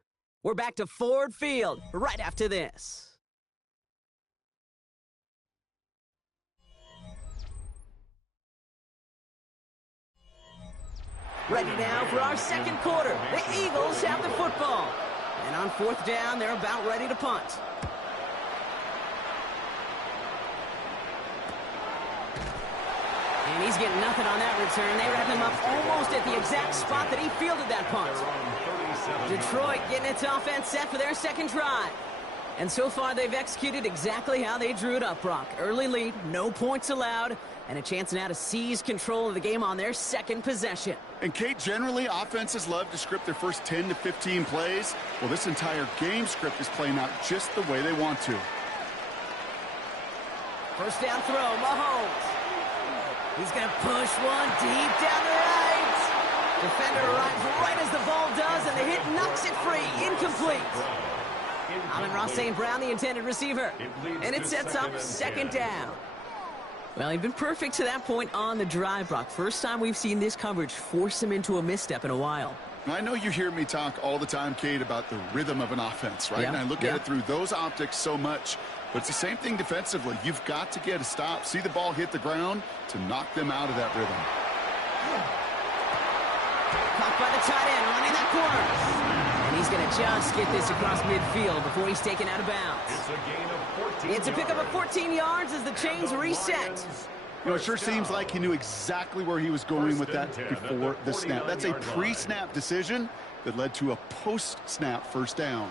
We're back to Ford Field right after this. Ready now for our second quarter. The Eagles have the football. And on fourth down, they're about ready to punt. And he's getting nothing on that return. They wrap him up almost at the exact spot that he fielded that punt. Detroit getting its offense set for their second drive. And so far, they've executed exactly how they drew it up, Brock. Early lead, no points allowed, and a chance now to seize control of the game on their second possession. And, Kate, generally, offenses love to script their first 10 to 15 plays. Well, this entire game script is playing out just the way they want to. First down throw, Mahomes. He's going to push one deep down the right. Defender arrives right as the ball does, and the hit knocks it free. Incomplete. Amon-Ra St. Brown, the intended receiver. And it sets up second down. Well, he'd been perfect to that point on the drive, Brock. First time we've seen this coverage force him into a misstep in a while. I know you hear me talk all the time, Kate, about the rhythm of an offense, right? Yeah, And I look at it through those optics so much. But it's the same thing defensively. You've got to get a stop, see the ball hit the ground to knock them out of that rhythm. Caught by the tight end, running that corner. And he's going to just get this across midfield before he's taken out of bounds. It's a gain of 14 It's a pickup of 14 yards as the chains reset. You know, it sure seems like he knew exactly where he was going with that before the snap. That's a pre-snap decision that led to a post-snap first down.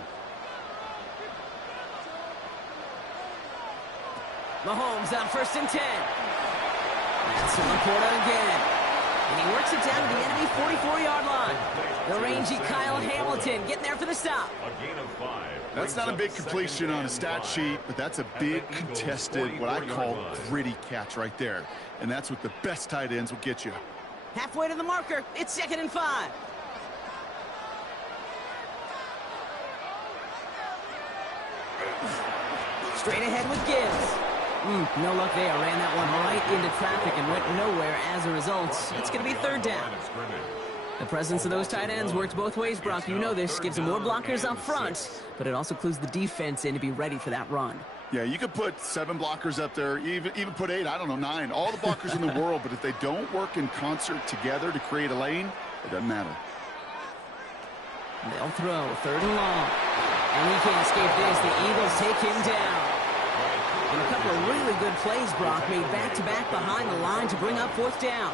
Mahomes on 1st and 10. That's Laporta again. And he works it down to the enemy 44-yard line. The rangy Kyle Hamilton getting there for the stop. A gain of 5. That's not a big completion on a stat sheet, but that's a big contested, what I call gritty catch right there. And that's what the best tight ends will get you. Halfway to the marker. It's 2nd and 5. Straight ahead with Gibbs. No luck there. Ran that one right into traffic and went nowhere as a result. It's going to be third down. The presence of those tight ends works both ways, Brock. You know this. Gives them more blockers up front, but it also clues the defense in to be ready for that run. Yeah, you could put 7 blockers up there, even put 8, I don't know, 9. All the blockers in the world, but if they don't work in concert together to create a lane, it doesn't matter. They'll throw, third and long. And he can't escape this. The Eagles take him down. And a couple of really good plays, Brock, made back-to-back behind the line to bring up fourth down.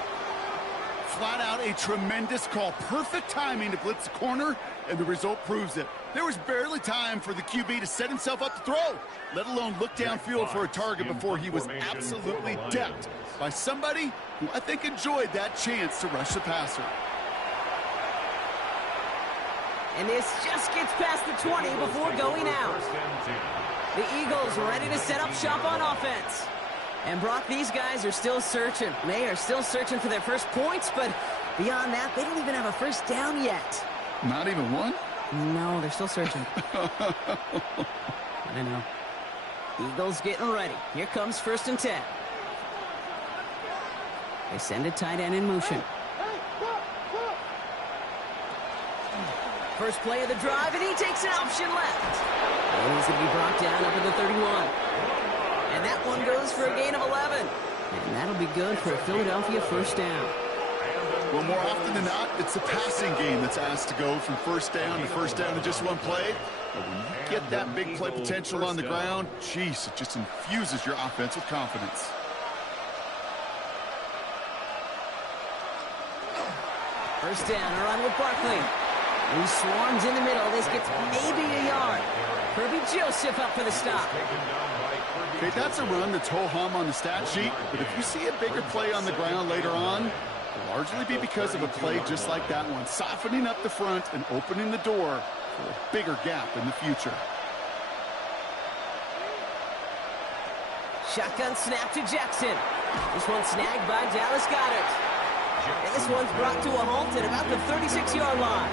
Flat out a tremendous call. Perfect timing to blitz the corner, and the result proves it. There was barely time for the QB to set himself up to throw, let alone look downfield for a target before he was absolutely decked by somebody who I think enjoyed that chance to rush the passer. And this just gets past the 20 before going out. The Eagles ready to set up shop on offense. And Brock, these guys are still searching. They are still searching for their first points, but beyond that, they don't even have a first down yet. Not even one? No, they're still searching. I know. Eagles getting ready. Here comes 1st and 10. They send a tight end in motion. First play of the drive, and he takes an option left. And he's going to be brought down up at the 31. And that one goes for a gain of 11. And that'll be good for a Philadelphia first down. Well, more often than not, it's the passing game that's asked to go from first down in just one play. But when you get that big play potential on the ground, geez, it just infuses your offense with confidence. First down, a run with Barkley. He swarms in the middle. This gets maybe a yard. Kirby Joseph up for the stop. Okay, that's a run that's ho-hum on the stat sheet, but if you see a bigger play on the ground later on, it'll largely be because of a play just like that one, softening up the front and opening the door for a bigger gap in the future. Shotgun snap to Jackson. This one snagged by Dallas Goedert. And this one's brought to a halt at about the 36-yard line.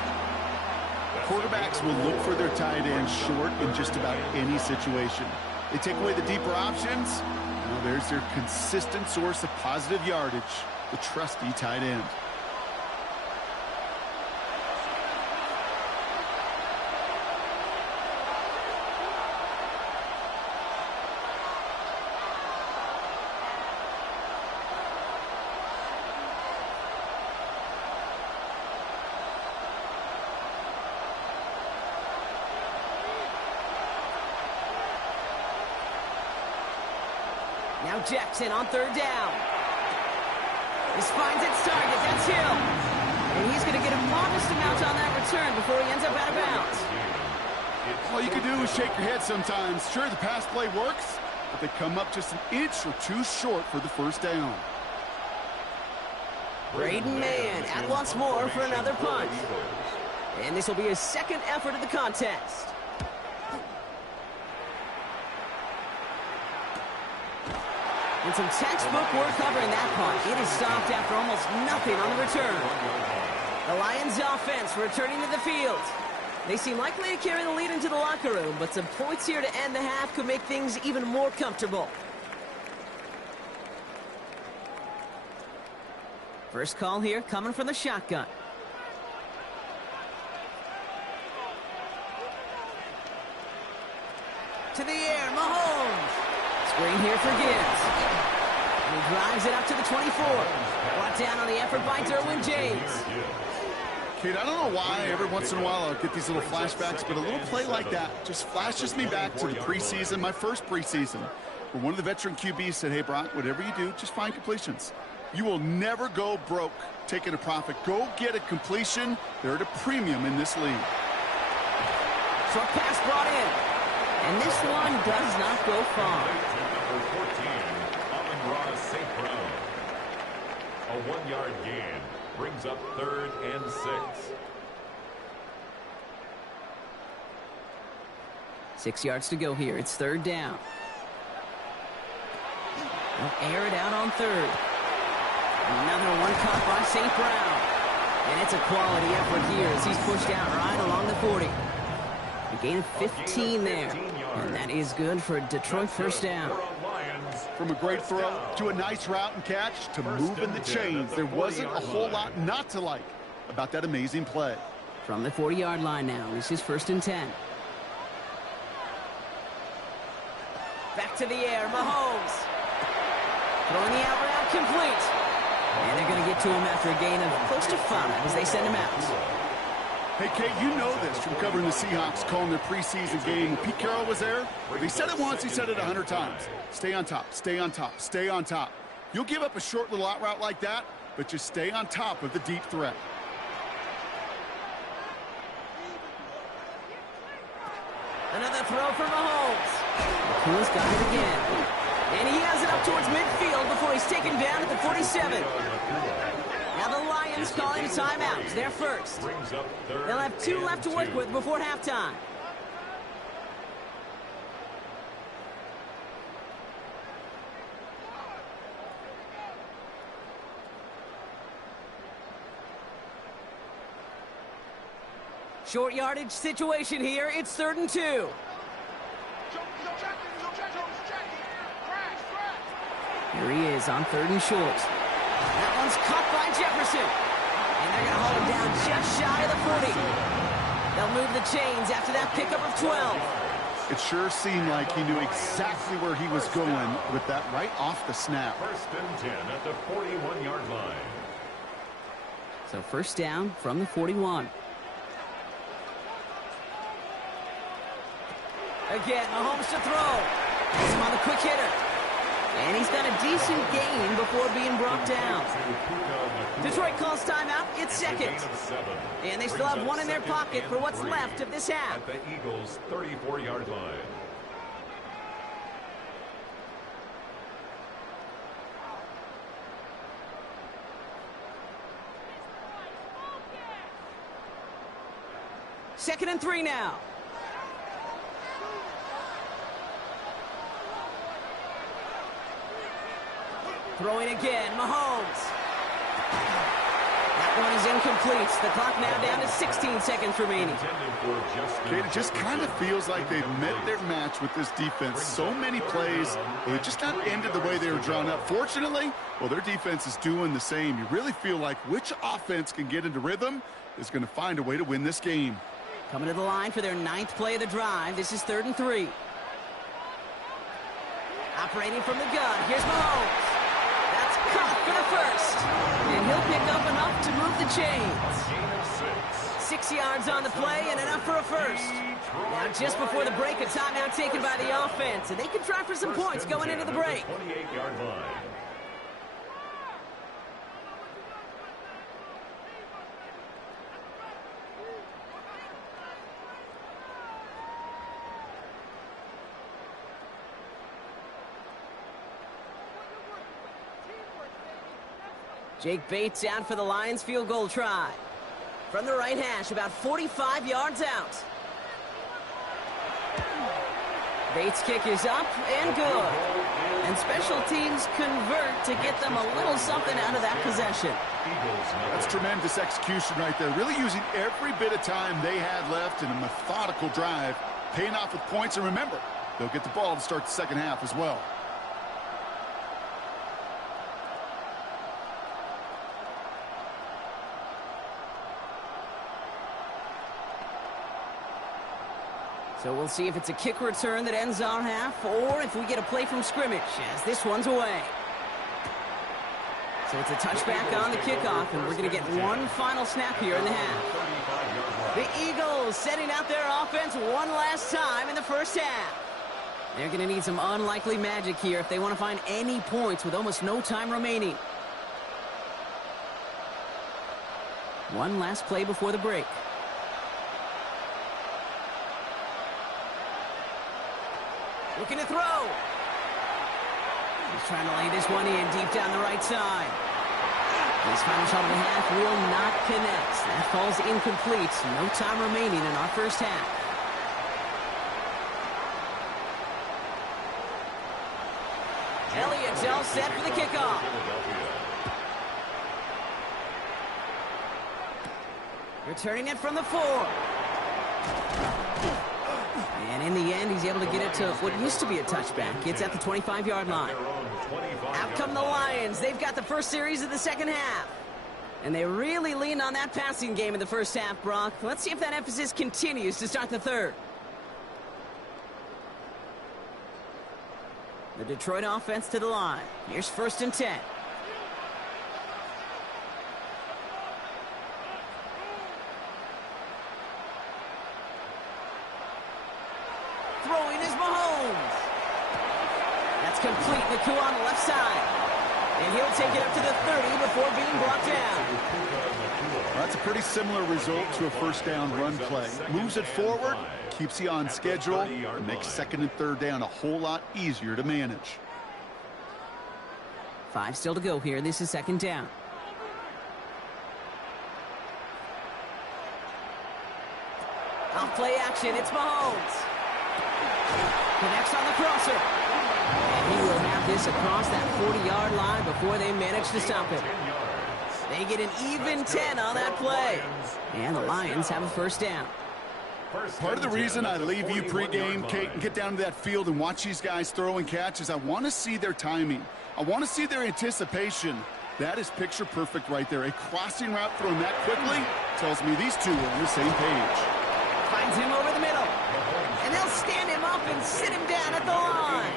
Quarterbacks will look for their tight end short in just about any situation. They take away the deeper options. Now there's their consistent source of positive yardage, the trusty tight end. Now Jackson on third down. This finds its target. That's Hill. And he's going to get a modest amount on that return before he ends up out of bounds. All you can do is shake your head sometimes. Sure, the pass play works, but they come up just an inch or two short for the first down. Braden Mann at once more for another punt. And this will be his second effort of the contest. And some textbook work covering that punt. It is stopped after almost nothing on the return. The Lions offense returning to the field. They seem likely to carry the lead into the locker room, but some points here to end the half could make things even more comfortable. First call here coming from the shotgun. To the air, Mahomes. Screen here for Gibbs. And he drives it up to the 24. Brought down on the effort by Derwin James. Kate, I don't know why every once in a while I'll get these little flashbacks, but a little play like that just flashes me back to the preseason, my first preseason, where one of the veteran QBs said, hey, Brock, whatever you do, just find completions. You will never go broke taking a profit. Go get a completion. They're at a premium in this league. Short pass brought in. And this one does not go far. Number 14, Amon-Ra St. Brown. A 1-yard gain brings up 3rd and 6. 6 yards to go here. It's third down. They'll air it out on third. Another one caught by St. Brown. And it's a quality effort here as he's pushed out right along the 40. A gain of 15 there. And that is good for a Detroit first down. From a great throw to a nice route and catch to moving the chains, there wasn't a whole lot not to like about that amazing play. From the 40-yard line now, this is 1st and 10. Back to the air, Mahomes. Throwing the out route complete. And they're going to get to him after a gain of close to 5 as they send him out. Hey, Kate, you know this from covering the Seahawks, calling their preseason game. When Pete Carroll was there, if he said it once, he said it 100 times. Stay on top, stay on top, stay on top. You'll give up a short little out route like that, but just stay on top of the deep threat. Another throw for Mahomes. McCool's got it again. And he has it up towards midfield before he's taken down at the 47. Now the Lions calling a timeout. They're first. They'll have 2 left to work with before halftime. Short yardage situation here. It's 3rd and 2. Here he is on 3rd and short. That one's caught by Jefferson. And they're going to hold him down just shy of the 40. They'll move the chains after that pickup of 12. It sure seemed like he knew exactly where he was going with that right off the snap. 1st and 10 at the 41-yard line. So first down from the 41. Again, Mahomes to throw. He's him on the quick hitter. And he's got a decent gain before being brought down. Detroit calls timeout. It's 2nd. And they still have 1 in their pocket for what's left of this half. At the Eagles' 34-yard line. Second and 3 now. Throwing again, Mahomes. That one is incomplete. The clock now down to 16 seconds remaining. Kate, it just kind of feels like they've met their match with this defense. So many plays, they just not ended the way they were drawn up. Fortunately, well, their defense is doing the same. You really feel like which offense can get into rhythm is going to find a way to win this game. Coming to the line for their 9th play of the drive. This is 3rd and 3. Operating from the gun. Here's Mahomes. Caught for the first. And he'll pick up enough to move the chains. 6 yards on the play and enough for a first. Now just before the break, a timeout taken by the offense. And they can try for some points going into the break. 28-yard line. Jake Bates out for the Lions field goal try. From the right hash, about 45 yards out. Bates' kick is up and good. And special teams convert to get them a little something out of that possession. That's tremendous execution right there. Really using every bit of time they had left in a methodical drive, paying off with points. And remember, they'll get the ball to start the second half as well. So we'll see if it's a kick return that ends our half or if we get a play from scrimmage as this one's away. So it's a touchback on the kickoff, and we're going to get one final snap here in the half. The Eagles setting out their offense one last time in the first half. They're going to need some unlikely magic here if they want to find any points with almost no time remaining. One last play before the break. Looking to throw. He's trying to lay this one in deep down the right side. His final shot of the half will not connect. That falls incomplete. No time remaining in our first half. Elliott's all set for the kickoff. Returning it from the 4. And in the end, he's able to get it to what used to be a touchback. It's at the 25-yard line. Out come the Lions. They've got the first series of the second half. And they really leaned on that passing game in the first half, Brock. Let's see if that emphasis continues to start the third. The Detroit offense to the line. Here's 1st and 10. Throwing is Mahomes. That's complete. Nacua on the left side. And he'll take it up to the 30 before being brought down. That's a pretty similar result to a first down run play. Moves it forward, keeps you on schedule, and makes 2nd and 3rd down a whole lot easier to manage. 5 still to go here. This is 2nd down. Off play action. It's Mahomes. Connects on the crosser. And he will have this across that 40-yard line before they manage to stop it. They get an even 10 on that play. And the Lions have a 1st down. Part of the reason I leave you pregame, Kate, and get down to that field and watch these guys throw and catch is I want to see their timing. I want to see their anticipation. That is picture perfect right there. A crossing route thrown that quickly tells me these two are on the same page. Finds him over the middle. And they'll stand him up and sit him down at the line.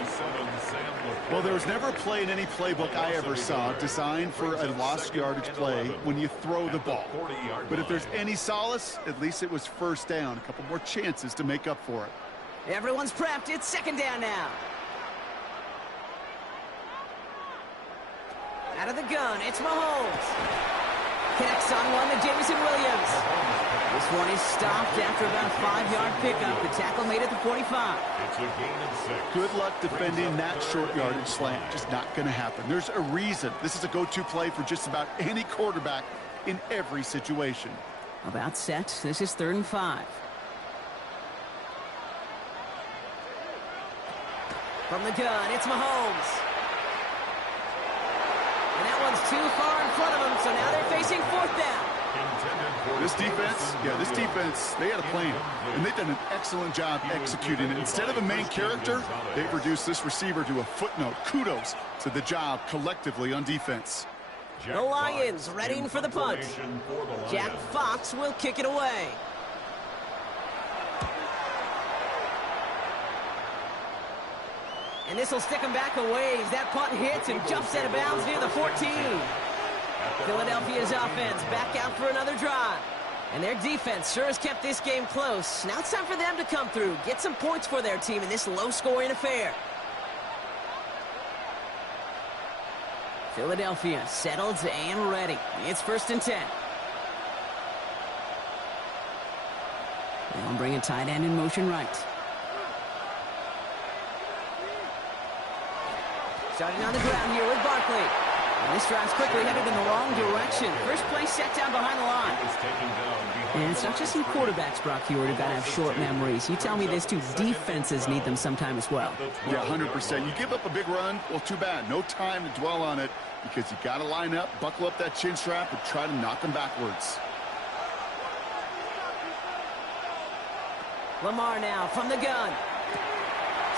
Well, there was never a play in any playbook I ever saw designed for a lost yardage play when you throw the ball. But if there's any solace, at least it was 1st down. A couple more chances to make up for it. Everyone's prepped. It's 2nd down now. Out of the gun, it's Mahomes. Connects on one to Jameson Williams. This one is stopped after about a 5-yard pickup. The tackle made it to 45. It's a gain of 6. Good luck defending that short yardage slant. Just not going to happen. There's a reason. This is a go-to play for just about any quarterback in every situation. About set. This is 3rd and 5. From the gun, it's Mahomes. And that one's too far in front of them, so now they're facing 4th down. This defense, they had a plan, and they've done an excellent job executing it. Instead of a main character, they've reduced this receiver to a footnote. Kudos to the job collectively on defense. The Lions readying for the punt. Jack Fox will kick it away. And this will stick him back a ways. That punt hits and jumps out of bounds near the 14. Philadelphia's offense back out for another drive. And their defense sure has kept this game close. Now it's time for them to come through, get some points for their team in this low-scoring affair. Philadelphia settled and ready. It's 1st and 10. They'll bring a tight end in motion right. Starting on the ground here with Barkley. And this drive's quickly headed in the wrong direction. First play set down behind the line. And it's not just some quarterbacks, Brock Huard, who've got to have short memories. You tell me this too, defenses need them sometime as well. Yeah, 100%. You give up a big run, well, too bad. No time to dwell on it because you got to line up, buckle up that chin strap, and try to knock them backwards. Lamar now from the gun.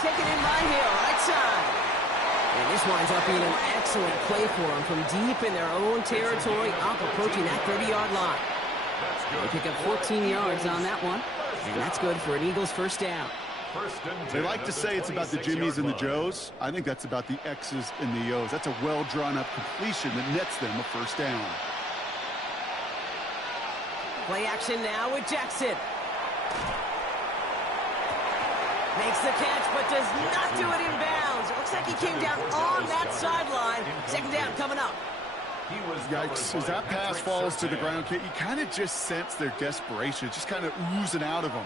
Taken in by Hill, right side. And this winds up being an excellent play for them from deep in their own territory, up approaching that 30-yard line. They pick up 14 yards on that one, and that's good for an Eagles 1st down. They like to say it's about the Jimmies and the Joes. I think that's about the X's and the O's. That's a well-drawn-up completion that nets them a 1st down. Play action now with Jackson. Makes the catch, but does not do it in bounds. It looks like he came down on that sideline. 2nd down coming up. Yikes. As that pass falls to the ground, you kind of just sense their desperation. It's just kind of oozing out of them.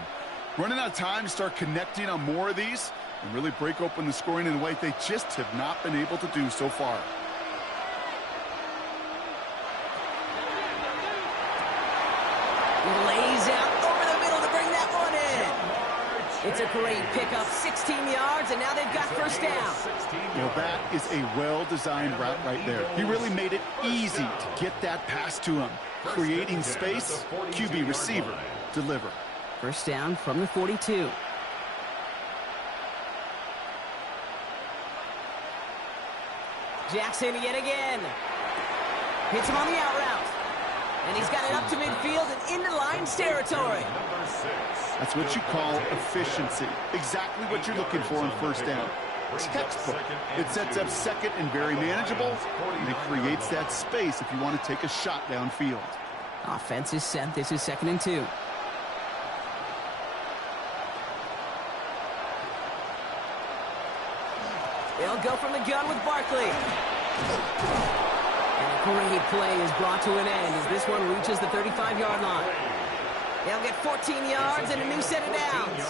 Running out of time to start connecting on more of these and really break open the scoring in a way they just have not been able to do so far. Lays out over the middle to bring that one in. It's a great pickup, 16 yards, and now they've got 1st down. Well, that is a well-designed route right there. He really made it easy to get that pass to him. Creating space, QB receiver, deliver. 1st down from the 42. Jackson yet again. Hits him on the out route. And he's got it up to midfield and into Lions territory. That's what you call efficiency. Exactly what you're looking for on first down. Textbook. It sets up second and very manageable, and it creates that space if you want to take a shot downfield. Offense is set. This is 2nd and 2. They'll go from the gun with Barkley. And a great play is brought to an end as this one reaches the 35-yard line. They'll get 14 yards and a new set of downs.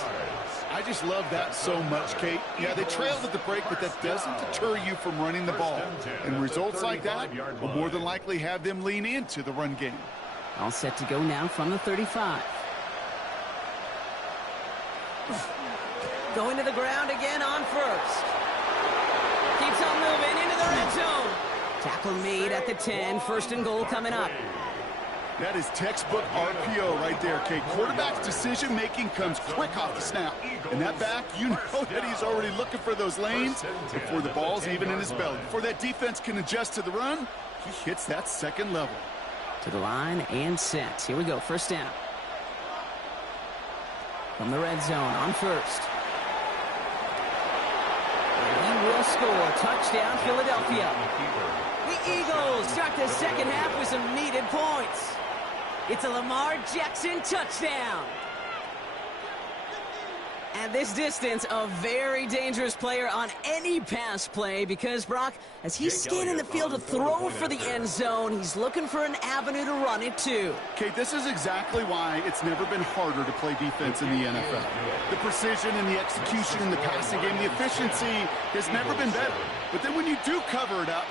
I just love that so much, Kate. Yeah, they trailed at the break, but that doesn't deter you from running the ball. And results like that will more than likely have them lean into the run game. All set to go now from the 35. Going to the ground again on first. Keeps on moving into the red zone. Tackle made at the 10. 1st and goal coming up. That is textbook RPO right there, Kate. Quarterback's decision-making comes quick off the snap. And that back, you know that he's already looking for those lanes before the ball's even in his belly. Before that defense can adjust to the run, he hits that second level. To the line and set. Here we go. 1st down. From the red zone on first. And he will score. Touchdown, Philadelphia. The Eagles start the 2nd half with some needed points. It's a Lamar Jackson touchdown. At this distance, a very dangerous player on any pass play because, Brock, as he's scanning the field to throw for the end zone, he's looking for an avenue to run it too. Kate, this is exactly why it's never been harder to play defense in the NFL. The precision and the execution in the passing game, the efficiency has never been better. But then when you do cover it up,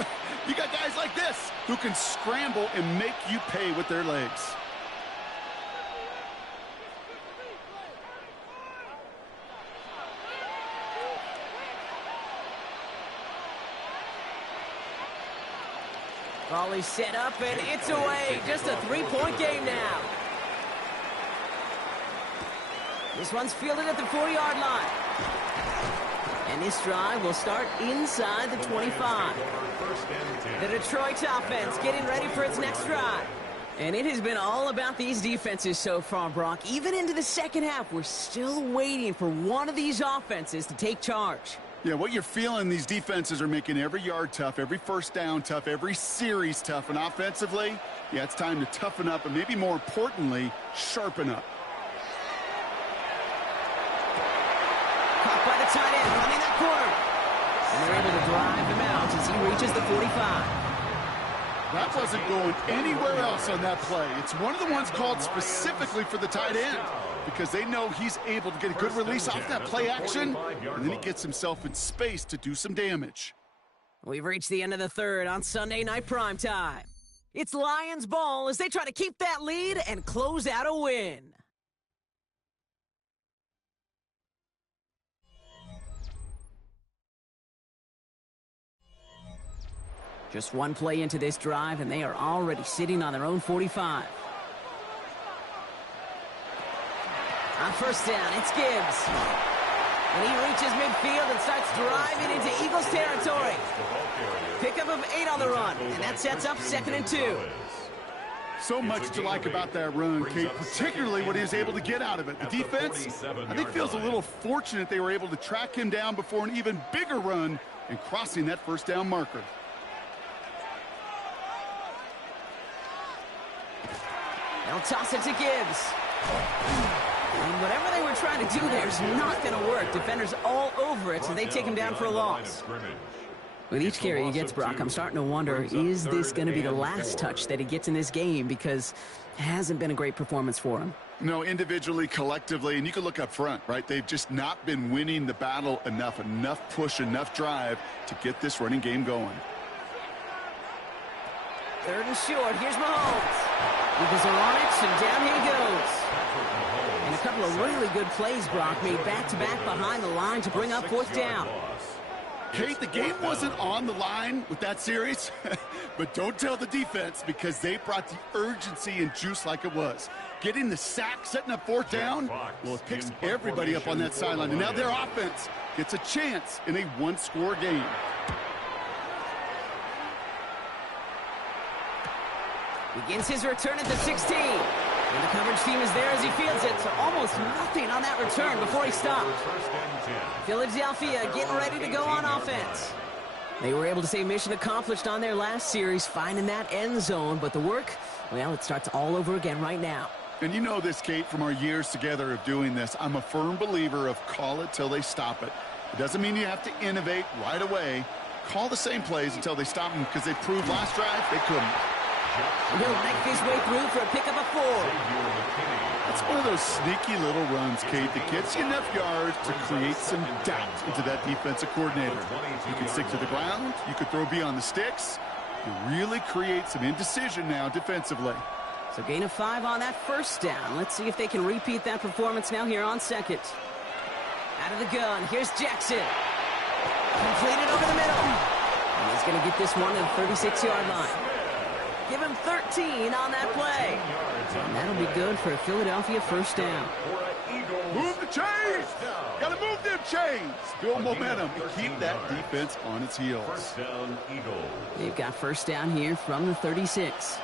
you got guys like this who can scramble and make you pay with their legs. Volley set up, and it's away. Just a 3-point game now. This one's fielded at the 40-yard line. And this drive will start inside the 25. The Detroit offense getting ready for its next drive. And it has been all about these defenses so far, Brock. Even into the 2nd half, we're still waiting for one of these offenses to take charge. Yeah, what you're feeling, these defenses are making every yard tough, every first down tough, every series tough. And offensively, yeah, it's time to toughen up and maybe more importantly, sharpen up. Caught by the tight end, running that corner. And they're able to drive him out as he reaches the 45. That wasn't going anywhere else on that play. It's one of the ones called specifically for the tight end because they know he's able to get a good release off that play action, and then he gets himself in space to do some damage. We've reached the end of the 3rd on Sunday Night Primetime. It's Lions ball as they try to keep that lead and close out a win. Just one play into this drive, and they are already sitting on their own 45. On 1st down, it's Gibbs. And he reaches midfield and starts driving into Eagles territory. Pickup of 8 on the run, and that sets up 2nd and 2. So much to like about that run, Kate, particularly what he was able to get out of it. The defense, I think, feels a little fortunate they were able to track him down before an even bigger run and crossing that 1st down marker. They'll toss it to Gibbs. And whatever they were trying to do there is not going to work. Defenders all over it, so they take him down for a loss. With each carry he gets, Brock, I'm starting to wonder, is this going to be the last touch that he gets in this game? Because it hasn't been a great performance for him. No, individually, collectively, and you can look up front, right? They've just not been winning the battle enough push, enough drive to get this running game going. 3rd and short. Here's Mahomes. Eagles are on it, and down he goes. And a couple of really good plays, Brock, made back-to-back behind the line to bring up 4th down. Kate, the game wasn't on the line with that series, but don't tell the defense because they brought the urgency and juice like it was. Getting the sack, setting up 4th down, well, it picks everybody up on that sideline. And now their offense gets a chance in a one-score game. Begins his return at the 16. And the coverage team is there as he fields it. So almost nothing on that return before he stopped. Philadelphia getting ready to go on offense. They were able to say mission accomplished on their last series, finding that end zone. But the work, well, it starts all over again right now. And you know this, Kate, from our years together of doing this. I'm a firm believer of call it till they stop it. It doesn't mean you have to innovate right away. Call the same plays until they stop them, because they proved last drive they couldn't. He'll make his way through for a pickup of 4. That's one of those sneaky little runs, Kate, that gets you enough yards to create some doubt into that defensive coordinator. You can stick to the ground. You could throw beyond the sticks. You really create some indecision now defensively. So gain of 5 on that first down. Let's see if they can repeat that performance now here on second. Out of the gun, here's Jackson. Completed over the middle. And he's going to get this one to the 36-yard line. Give him 13 on that play. And that'll be good for a Philadelphia first down. Move the chains! Gotta move them chains! Build momentum and keep that defense on its heels. First down, Eagles. They've got first down here from the 36.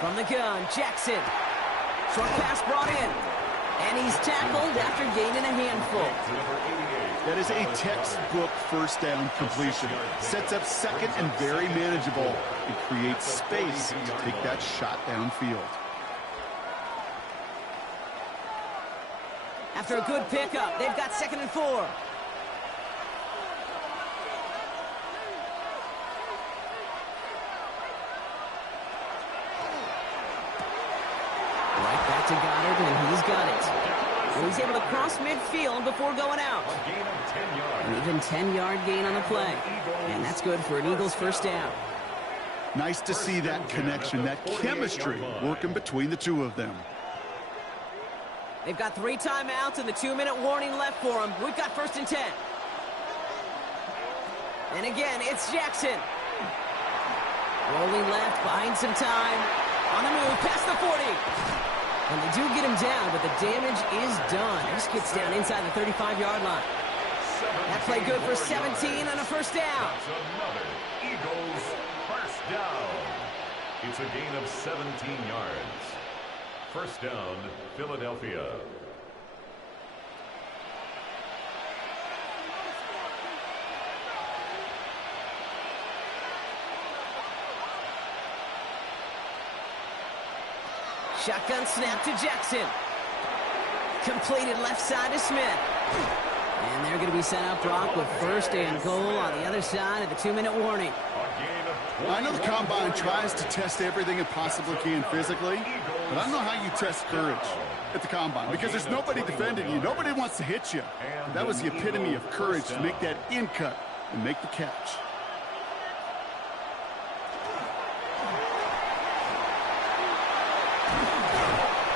From the gun, Jackson. Short pass brought in. And he's tackled after gaining a handful. That is a textbook first down completion. Sets up second and very manageable and creates space to take that shot downfield. After a good pickup, they've got 2nd and 4. Right back to Goddard, and he's got it. And he's able to cross midfield before going out. An even 10-yard gain on the play. And that's good for an Eagles first down. Nice to see that connection, that chemistry working between the two of them. They've got 3 timeouts and the 2-minute warning left for them. We've got 1st and 10. And again, it's Jackson. Rolling left, buying some time. On the move, past the 40. And they do get him down, but the damage is done. This gets down inside the 35-yard line. That play good for 17 on a first down. That's another Eagles first down. It's a gain of 17 yards. First down, Philadelphia. Shotgun snap to Jackson. Completed left side to Smith. And they're going to be set up, Brock, with 1st and goal on the other side of the 2-minute warning. I know the Combine tries to test everything it possibly can physically, but I don't know how you test courage at the Combine, because there's nobody defending you. Nobody wants to hit you. But that was the epitome of courage to make that in cut and make the catch.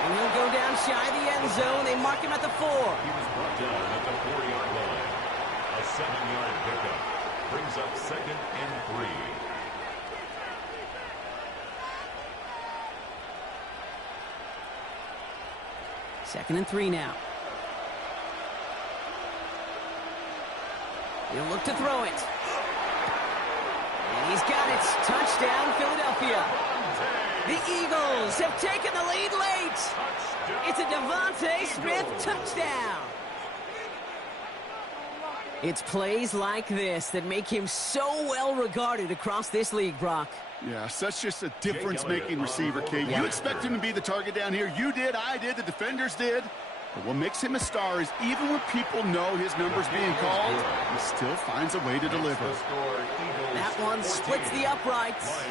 And he'll go down shy of the end zone. They mark him at the 4. He was brought down at the 4-yard line. A 7-yard pickup brings up 2nd and 3. Second and 3 now. He'll look to throw it. And he's got it. Touchdown, Philadelphia. The Eagles have taken the lead late. It's a Devontae Smith touchdown. It's plays like this that make him so well regarded across this league, Brock. Yeah, such just a difference-making receiver, Kate. You expect him to be the target down here. You did, I did, the defenders did. But what makes him a star is even when people know his number's being called, he still finds a way to deliver. That one splits the uprights.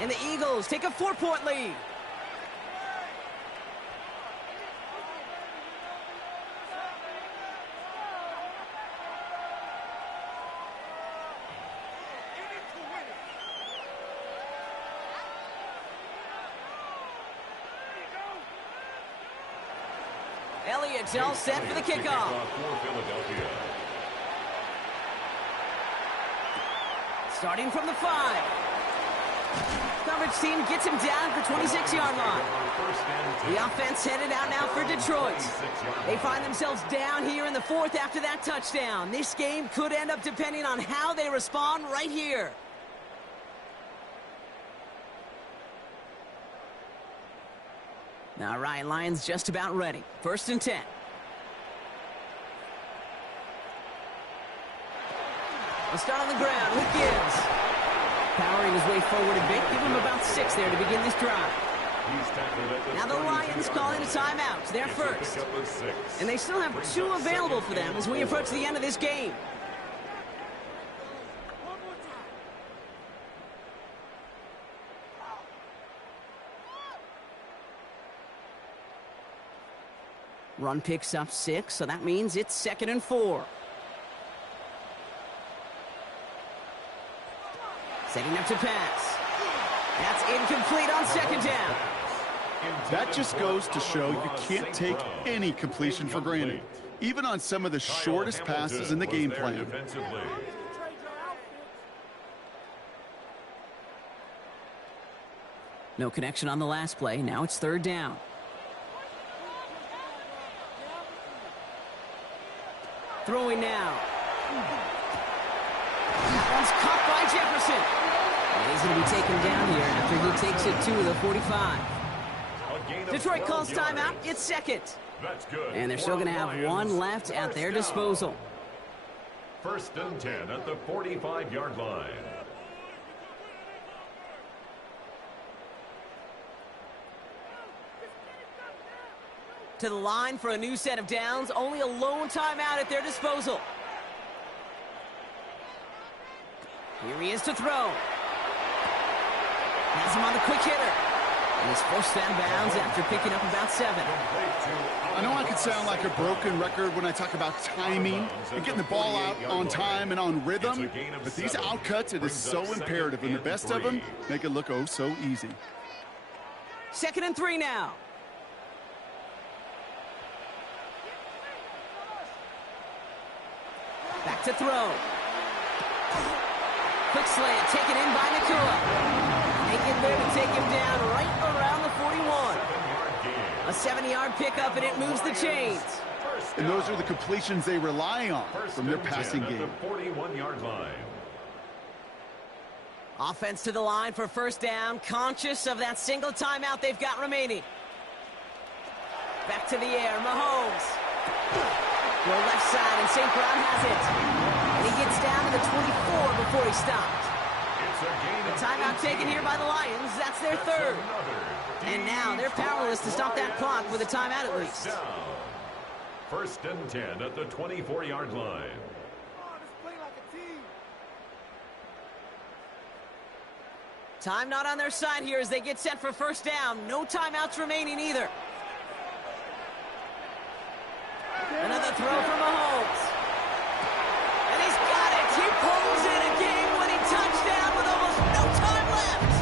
And the Eagles take a 4-point lead. Elliott's all set for the kickoff. Starting from the 5. coverage team gets him down at the 26-yard line. The offense headed out now for Detroit. They find themselves down here in the fourth after that touchdown. This game could end up depending on how they respond right here. All right, Lions just about ready. 1st and 10. We'll start on the ground with Gibbs. Powering his way forward a bit. Give him about 6 there to begin this drive. Now the Lions calling a timeout. They're first. And they still have 2 available for them as we approach the end of this game. Run picks up 6, so that means it's 2nd and 4. Setting up to pass. That's incomplete on 2nd down. That just goes to show you can't take any completion for granted, even on some of the shortest passes in the game plan. No connection on the last play. Now it's 3rd down. Throwing now. That one's caught by Jefferson. He's going to be taken down here after he takes it to the 45. Detroit calls timeout. It's 2nd. And they're still going to have 1 left at their disposal. 1st and 10 at the 45-yard line. To the line for a new set of downs. Only a lone timeout at their disposal. Here he is to throw. Has him on the quick hitter. And he's forced out of bounds after picking up about 7. I know I could sound like a broken record when I talk about timing and getting the ball out on time and on rhythm, but these outcuts, it is so imperative, and the best of them make it look oh so easy. 2nd and 3 now. Back to throw. Quick slant taken in by Nakua. They get there to take him down right around the 41. A 7-yard pickup, and it moves the chains. And those are the completions they rely on from their passing game. 41-yard line. Offense to the line for 1st down, conscious of that single timeout they've got remaining. Back to the air, Mahomes. Go left side, and St. Brown has it. And he gets down to the 24 before he stopped. The timeout taken here by the Lions. That's their 3rd. And now they're powerless to stop that clock with a timeout at least. 1st and 10 at the 24-yard line. Time not on their side here as they get set for 1st down. No timeouts remaining either. Another throw from Mahomes. And he's got it. He pulls in a game-winning touchdown with almost no time left.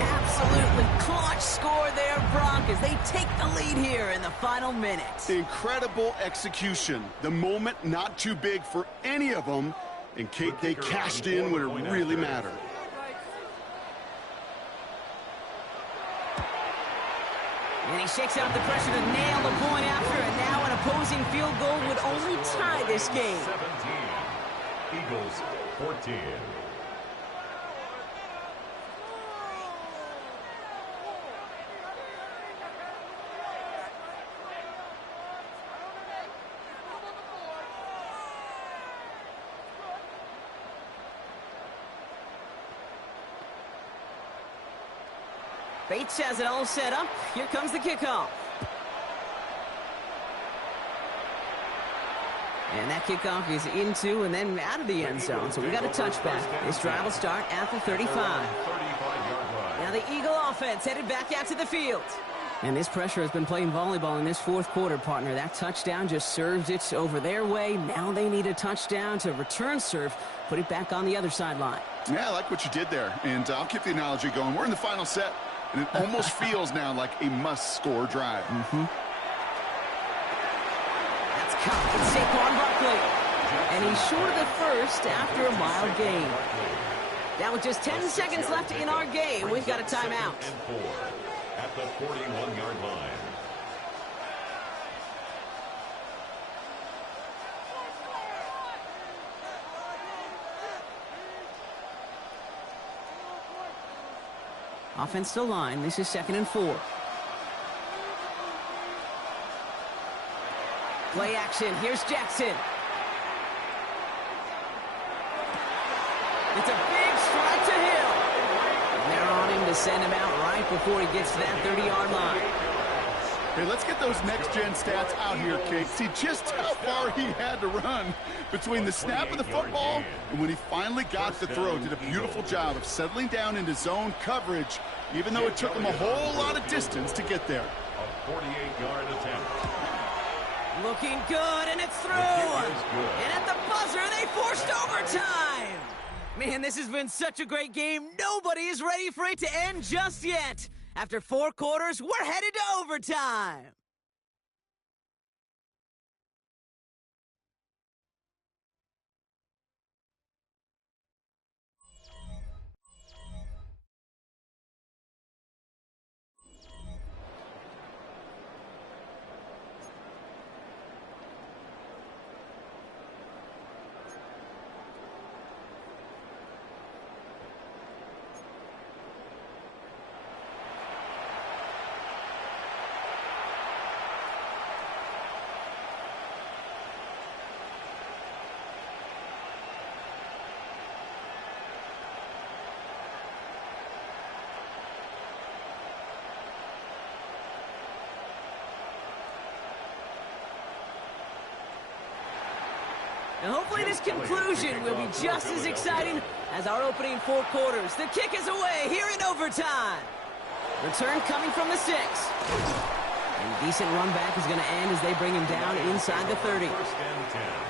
Absolutely clutch score there, Brock, as they take the lead here in the final minute. Incredible execution. The moment not too big for any of them. And Kate, they cashed in when it really mattered. And he shakes out the pressure to nail the point after, and now an opposing field goal would only tie this game. 17. Eagles 14. Bates has it all set up. Here comes the kickoff. And that kickoff is into and then out of the end zone. So we got a touchback. This drive will start at the 35. Now the Eagle offense headed back out to the field. And this pressure has been playing volleyball in this 4th quarter, partner. That touchdown just served it over their way. Now they need a touchdown to return serve, put it back on the other sideline. Yeah, I like what you did there. And I'll keep the analogy going. We're in the final set. And it almost feels now like a must-score drive. That's caught with Saquon Barkley. And he's short of the first after a mild gain. Now with just 10 seconds left in our game, we've got a timeout. And 4 at the 41-yard line. Offense to line. This is 2nd and 4. Play action. Here's Jackson. It's a big strike to Hill. And they're on him to send him out right before he gets to that 30-yard line. Hey, let's get those next-gen stats out here, Kate. See just how far he had to run between the snap of the football and when he finally got the throw. Did a beautiful job of settling down into zone coverage, even though it took him a whole lot of distance to get there. A 48-yard attempt. Looking good, and it's through. And at the buzzer, they forced overtime. Man, this has been such a great game. Nobody is ready for it to end just yet. After 4 quarters, we're headed to overtime. And hopefully this conclusion will be just as exciting as our opening 4 quarters. The kick is away here in overtime. Return coming from the 6. And a decent run back is going to end as they bring him down inside the 30.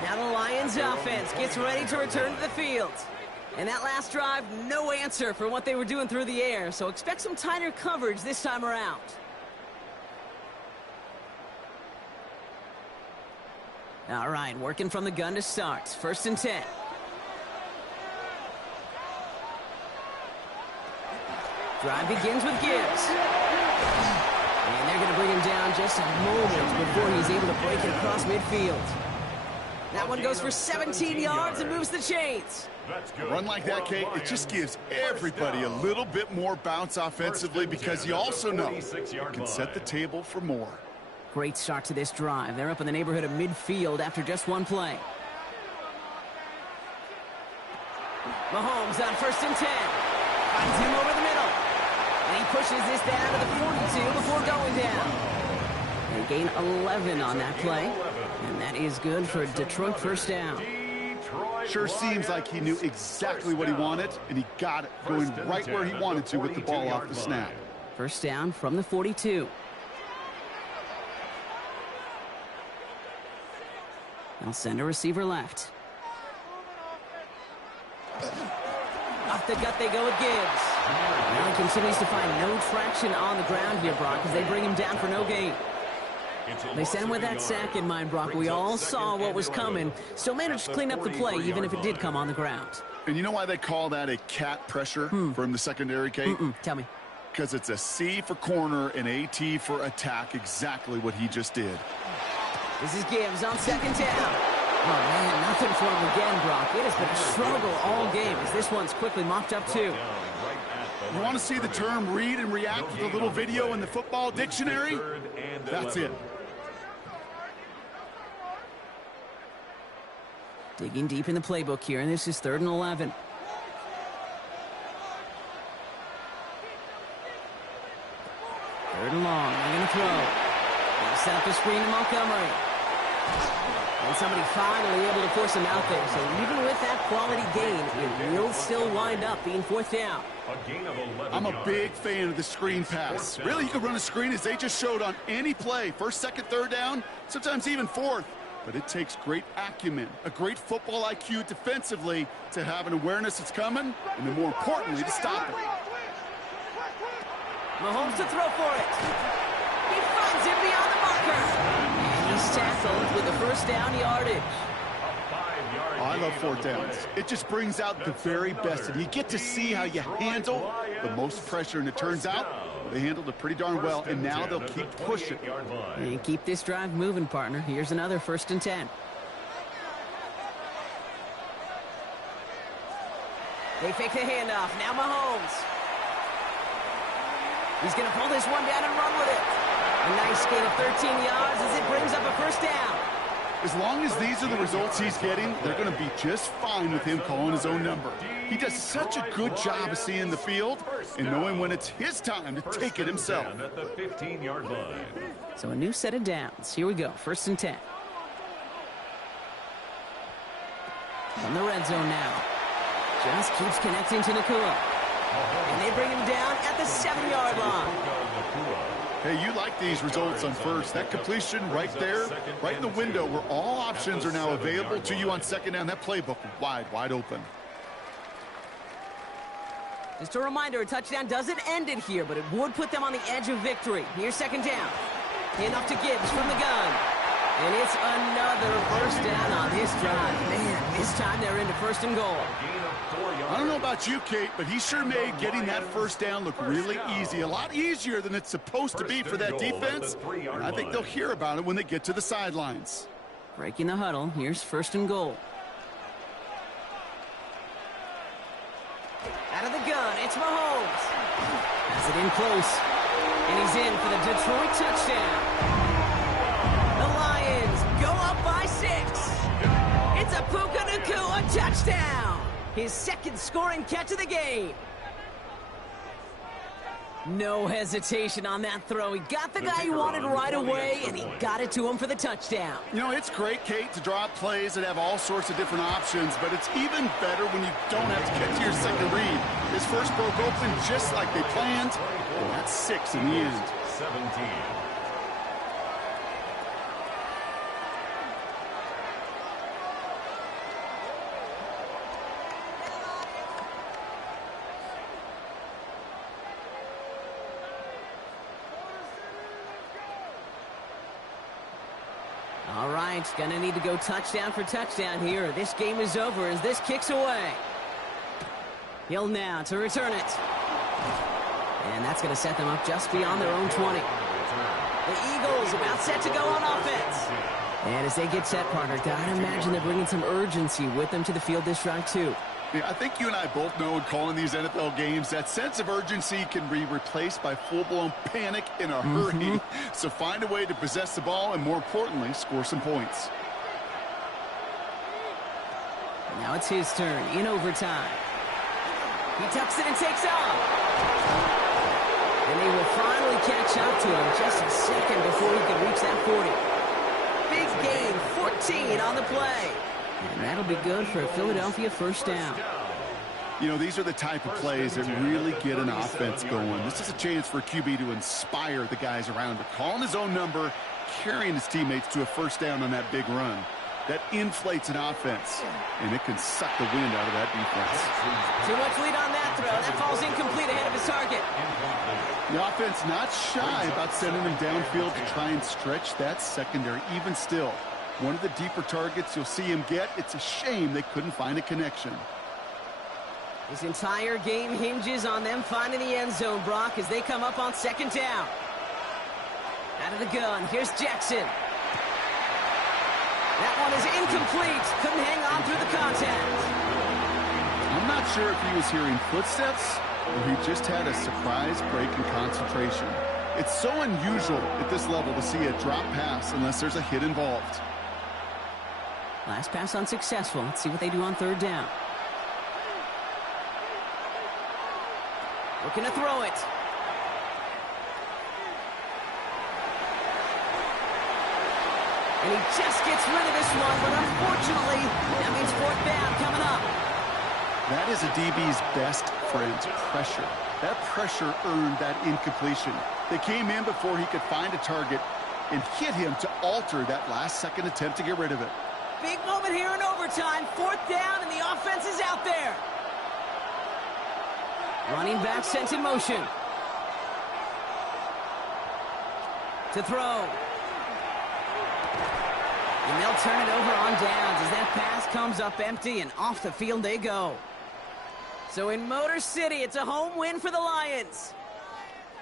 Now the Lions offense gets ready to return to the field. And that last drive, no answer for what they were doing through the air. So expect some tighter coverage this time around. All right, working from the gun to start. 1st and 10. Drive begins with Gibbs. And they're going to bring him down just a moment before he's able to break it across midfield. That one goes for 17 yards and moves the chains. A run like that, Kate, it just gives everybody a little bit more bounce offensively because you also know you can set the table for more. Great start to this drive. They're up in the neighborhood of midfield after just 1 play. Mahomes on 1st and 10. Finds him over the middle. And he pushes this down to the 42 before going down. They gain 11 on that play. And that is good for a Detroit 1st down. Sure seems like he knew exactly what he wanted, and he got it going right where he wanted to with the ball off the snap. 1st down from the 42. They'll send a receiver left. Off the gut they go with Gibbs. Now he continues to find no traction on the ground here, Brock, as they bring him down for no gain. They sent him with that sack in mind, Brock. We all saw what was coming. Still managed to clean up the play, even if it did come on the ground. And you know why they call that a cat pressure from the secondary, Kate? Tell me. Because it's a C for corner and a T for attack, exactly what he just did. This is Gibbs on 2nd down. Oh, man, nothing for him again, Brock. It has been a struggle all game as this one's quickly mopped up, too. You want to see the term read and react with a little video in the football dictionary? That's it. Digging deep in the playbook here, and this is 3rd and 11. Third and long. They're going to throw. They'll set up the screen to Montgomery. And somebody finally able to force him out there. So even with that quality gain, it will still wind up being 4th down. I'm a big fan of the screen pass. Really, you can run a screen as they just showed on any play. 1st, 2nd, 3rd down, sometimes even 4th. But it takes great acumen, a great football IQ defensively to have an awareness it's coming, and then more importantly, to stop it. Mahomes to throw for it. He finds him beyond the marker. And he's tackled with the 1st down yardage. I love fourth downs. It just brings out the very best, and you get to see how you handle the most pressure, and it turns out they handled it pretty darn well, and now they'll keep pushing. And keep this drive moving, partner. Here's another 1st and 10. They fake the handoff. Now Mahomes. He's going to pull this one down and run with it. A nice gain of 13 yards as it brings up a 1st down. As long as these are the results he's getting, they're going to be just fine with him calling his own number. He does such a good job of seeing the field and knowing when it's his time to take it himself. At the 15-yard line. So a new set of downs. Here we go. 1st and 10. From the red zone now. Just keeps connecting to Nakua. And they bring him down at the 7-yard line. Hey, you like these results on first. That completion right there, right in the window where all options are now available to you on 2nd down. That playbook wide open. Just a reminder, a touchdown doesn't end it here, but it would put them on the edge of victory. Here's 2nd down. Enough to Gibbs from the gun. And it's another 1st down on this drive. Man, this time they're into 1st and goal. I don't know about you, Kate, but he sure made getting that 1st down look really easy. A lot easier than it's supposed to be for that defense. And I think they'll hear about it when they get to the sidelines. Breaking the huddle. Here's 1st and goal. Out of the gun, it's Mahomes. Has it in close. And he's in for the Detroit touchdown. The Lions go up by 6. It's a Puka Nacua touchdown. His 2nd scoring catch of the game. No hesitation on that throw. He got the guy he wanted right away, and he got it to him for the touchdown. You know, it's great, Kate, to draw up plays that have all sorts of different options, but it's even better when you don't have to get to your 2nd read. His first broke open just like they planned, and that's 6 in the end. 17. All right, gonna need to go touchdown for touchdown here. This game is over as this kicks away. Hill now to return it. And that's gonna set them up just beyond their own 20. The Eagles about set to go on offense. And as they get set, partner, gotta imagine they're bringing some urgency with them to the field this drive too. I think you and I both know in calling these NFL games that sense of urgency can be replaced by full-blown panic in a hurry. So find a way to possess the ball and, more importantly, score some points. Now it's his turn in overtime. He tucks it and takes off. And they will finally catch up to him just a second before he can reach that 40. Big gain, 14 on the play. And that'll be good for a Philadelphia 1st down. You know, these are the type of plays that really get an offense going. This is a chance for QB to inspire the guys around him. Calling his own number, carrying his teammates to a 1st down on that big run. That inflates an offense, and it can suck the wind out of that defense. Too much lead on that throw. That falls incomplete ahead of his target. The offense not shy about sending him downfield to try and stretch that secondary. Even still, one of the deeper targets you'll see him get. It's a shame they couldn't find a connection. This entire game hinges on them finding the end zone, Brock, as they come up on 2nd down. Out of the gun, here's Jackson. That one is incomplete. Couldn't hang on through the contact. I'm not sure if he was hearing footsteps or he just had a surprise break in concentration. It's so unusual at this level to see a drop pass unless there's a hit involved. Last pass unsuccessful. Let's see what they do on 3rd down. Looking to throw it. And he just gets rid of this one, but unfortunately, that means 4th down coming up. That is a DB's best friend, pressure. That pressure earned that incompletion. They came in before he could find a target and hit him to alter that last-second attempt to get rid of it. Big moment here in overtime. 4th down, and the offense is out there. Running back sent in motion. To throw. And they'll turn it over on downs as that pass comes up empty, and off the field they go. So in Motor City, it's a home win for the Lions.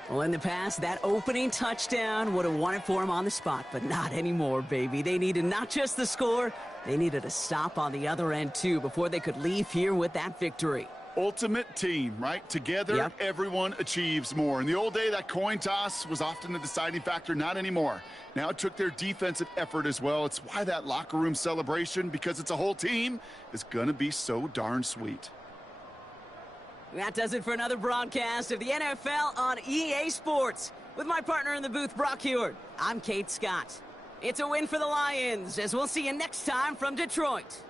Well, in the past, that opening touchdown would have won it for them on the spot, but not anymore, baby. They needed not just the score, they needed a stop on the other end, too, before they could leave here with that victory. Ultimate team, right? Together, everyone achieves more. In the old day, that coin toss was often a deciding factor. Not anymore. Now it took their defensive effort as well. It's why that locker room celebration, because it's a whole team, is going to be so darn sweet. That does it for another broadcast of the NFL on EA Sports. With my partner in the booth, Brock Huard, I'm Kate Scott. It's a win for the Lions, as we'll see you next time from Detroit.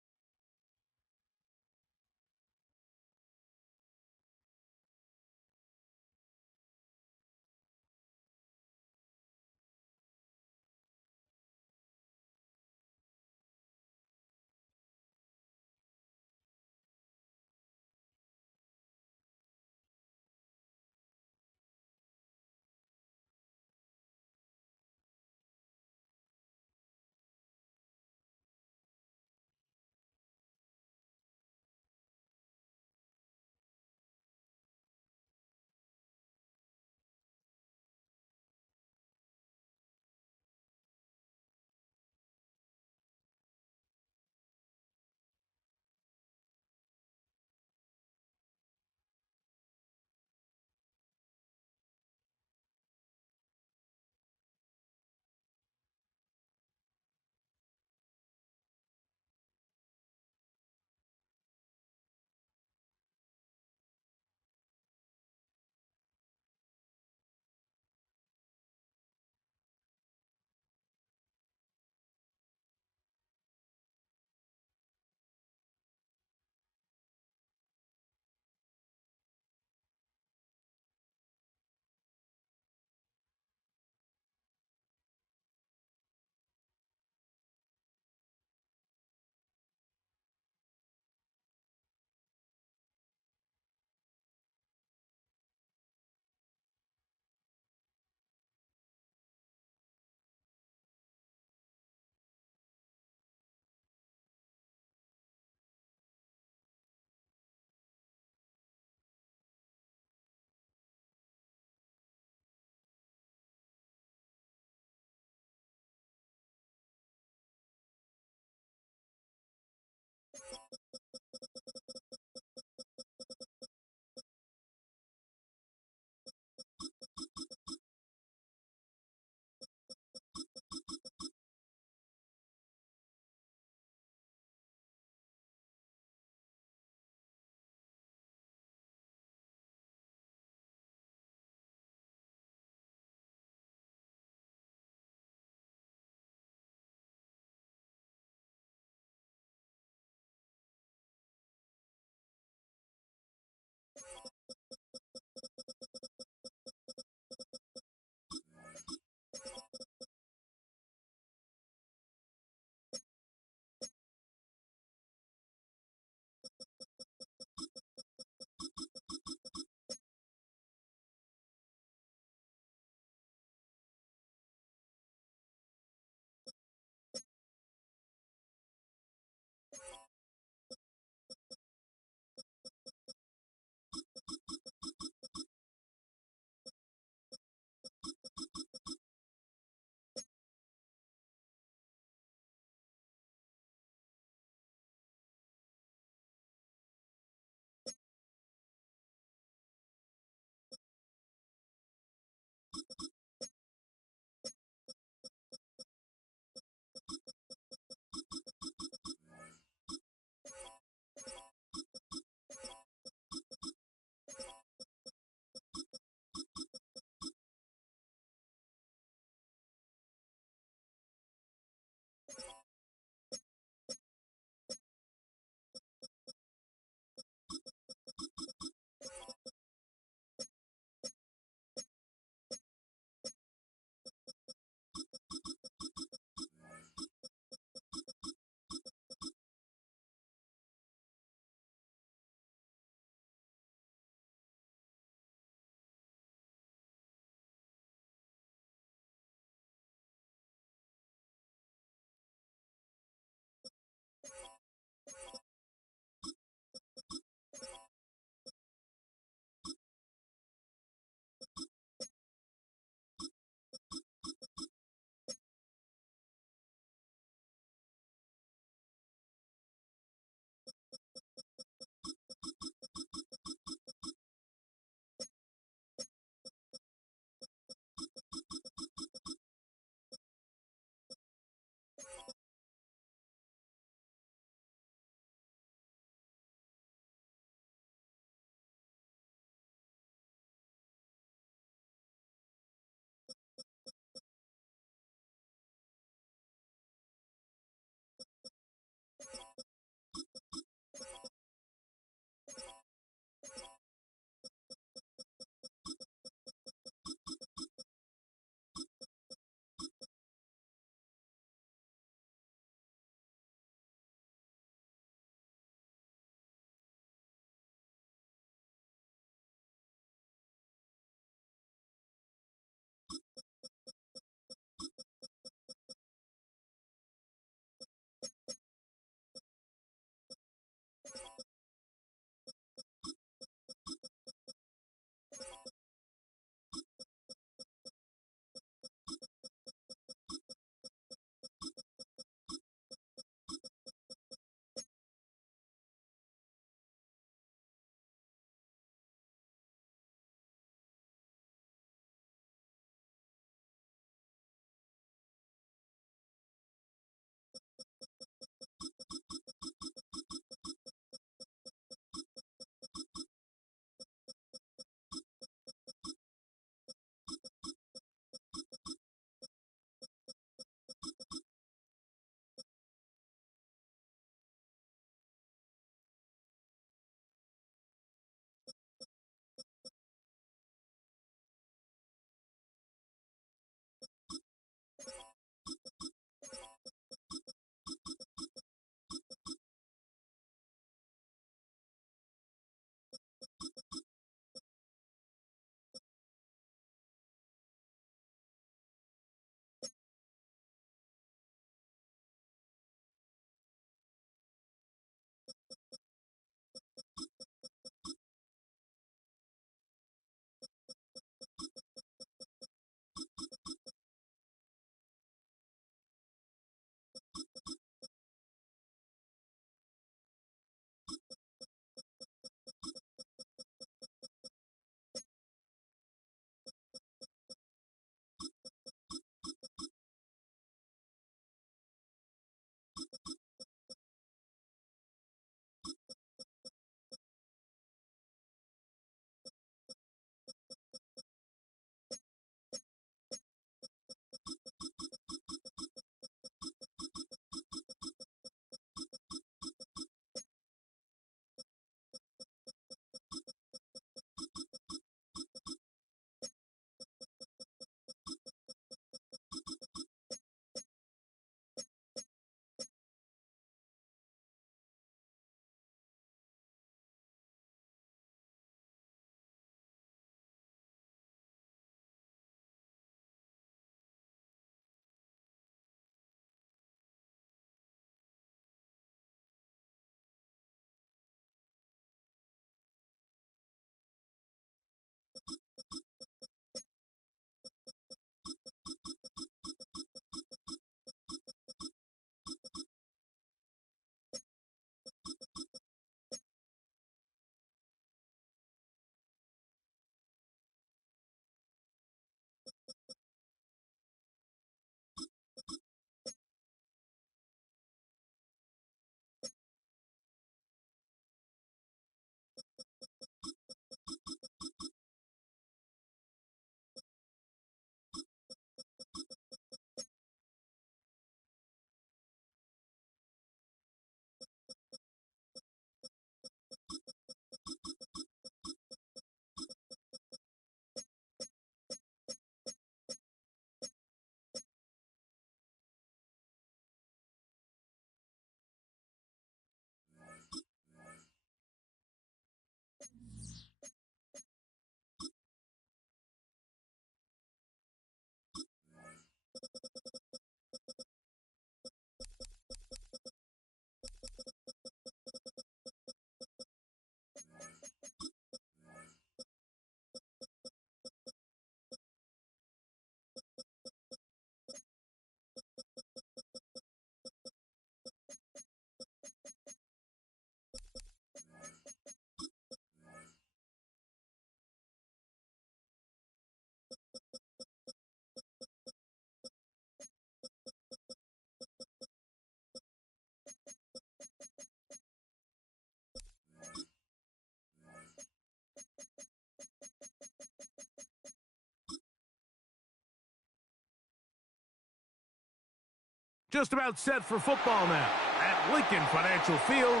Just about set for football now at Lincoln Financial Field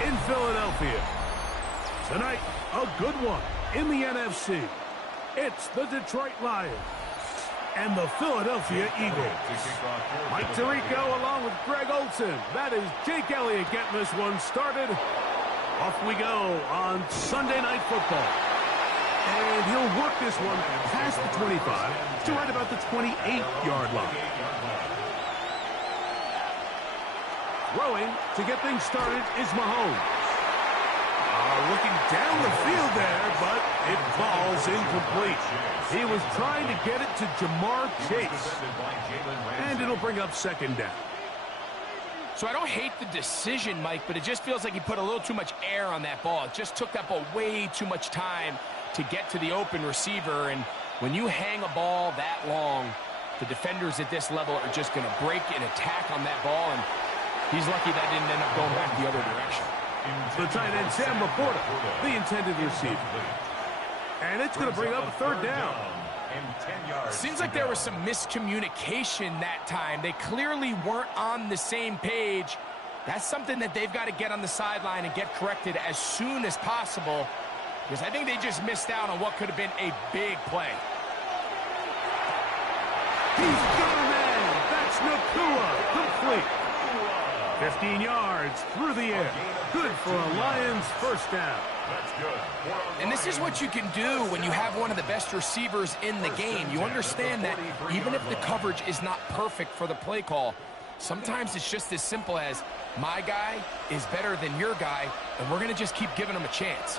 in Philadelphia. Tonight, a good one in the NFC. It's the Detroit Lions and the Philadelphia Eagles. Mike Tirico along with Greg Olson. That is Jake Elliott getting this one started. Off we go on Sunday Night Football. And he'll work this one past the 25 to right about the 28-yard line. Throwing to get things started is Mahomes. Looking down the field there, but it falls incomplete. He was trying to get it to Jamar Chase. And it'll bring up second down. So I don't hate the decision, Mike, but it just feels like he put a little too much air on that ball. It just took that ball way too much time to get to the open receiver. And when you hang a ball that long, the defenders at this level are just going to break and attack on that ball. And he's lucky that didn't end up going back the other direction. The tight end, Sam Laporta, the intended receiver. And it's going to bring up a third down. Seems like there was some miscommunication that time. They clearly weren't on the same page. That's something that they've got to get on the sideline and get corrected as soon as possible, because I think they just missed out on what could have been a big play. He's got a man. That's Nacua, complete. 15 yards through the air. Good for a Lions first down. That's good. And this is what you can do when you have one of the best receivers in the game. You understand that even if the coverage is not perfect for the play call, sometimes it's just as simple as my guy is better than your guy, and we're going to just keep giving him a chance.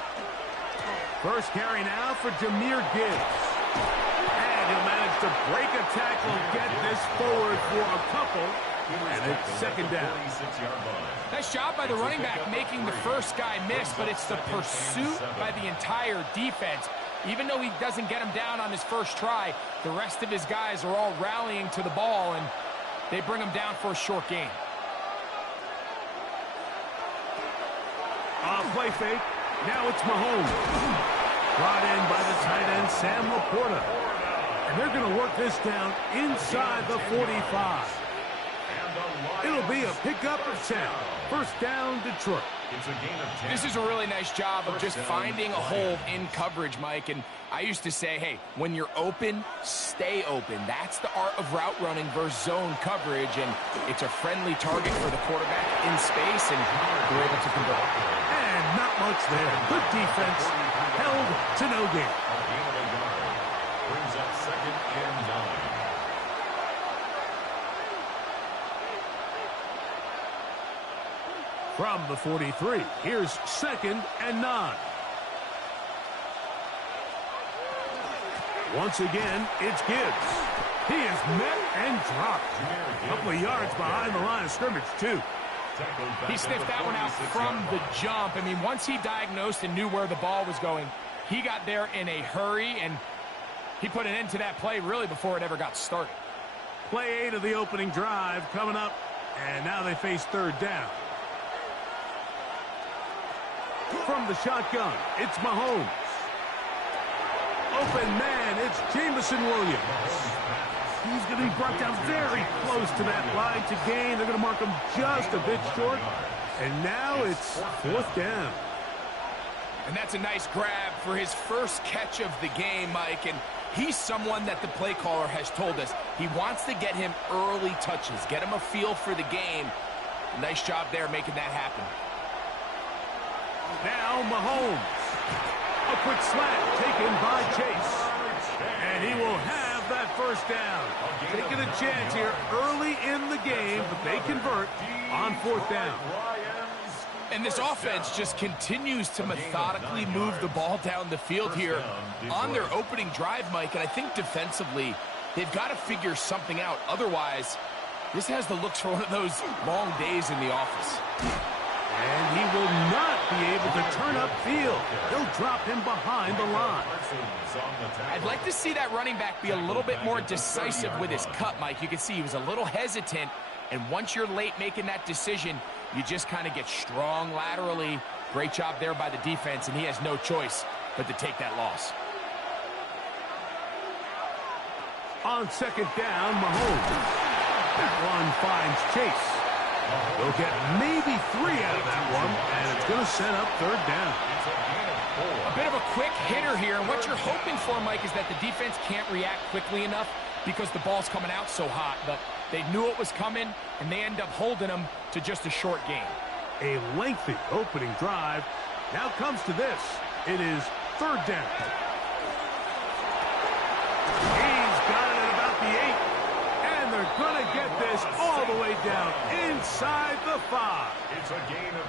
First carry now for Jahmyr Gibbs. And he'll manage to break a tackle, get this forward for a couple. And it's second down. Nice job by the running back making the first guy miss, but it's the pursuit by the entire defense. Even though he doesn't get him down on his first try, the rest of his guys are all rallying to the ball, and they bring him down for a short gain. Play fake. Now it's Mahomes. Brought in by the tight end, Sam Laporta. And they're going to work this down inside the 45. It'll be a pickup of 10. First down, Detroit. This is a really nice job of just finding a hole in coverage, Mike. And I used to say, hey, when you're open, stay open. That's the art of route running versus zone coverage. And it's a friendly target for the quarterback in space, and we're able to convert. And not much there. Good defense. Held to no gain. Brings up second and 9. From the 43, here's second and 9. Once again, it's Gibbs. He is met and dropped. A couple of yards behind the line of scrimmage, too. He sniffed that one out from the jump. I mean, once he diagnosed and knew where the ball was going, he got there in a hurry, and he put an end to that play really before it ever got started. Play 8 of the opening drive coming up, and now they face third down. From the shotgun, it's Mahomes. Open man, it's Jameson Williams. He's going to be brought down very close to that line to gain. They're going to mark him just a bit short. And now it's fourth down. And that's a nice grab for his first catch of the game, Mike. And he's someone that the play caller has told us he wants to get him early touches, get him a feel for the game. Nice job there making that happen. Now Mahomes. A quick slant taken by Chase. And he will have that first down. Taking a chance here early in the game, but they convert on fourth down. And this offense just continues to methodically move the ball down the field here on their opening drive, Mike. And I think defensively, they've got to figure something out. Otherwise, this has the looks for one of those long days in the office. And he will not be able to turn upfield. They'll drop him behind the line. I'd like to see that running back be a little bit more decisive with his cut, Mike. You can see he was a little hesitant. And once you're late making that decision, you just kind of get strong laterally. Great job there by the defense, and he has no choice but to take that loss. On second down, Mahomes. That one finds Chase. They'll get maybe 3 out of that one, and it's going to set up third down. A bit of a quick hitter here, and what you're hoping for, Mike, is that the defense can't react quickly enough because the ball's coming out so hot. But they knew it was coming, and they end up holding them to just a short gain. A lengthy opening drive. Now comes to this. It is third down. He's got it at about the 8. And they're going to get this all the way down inside the 5. It's a gain of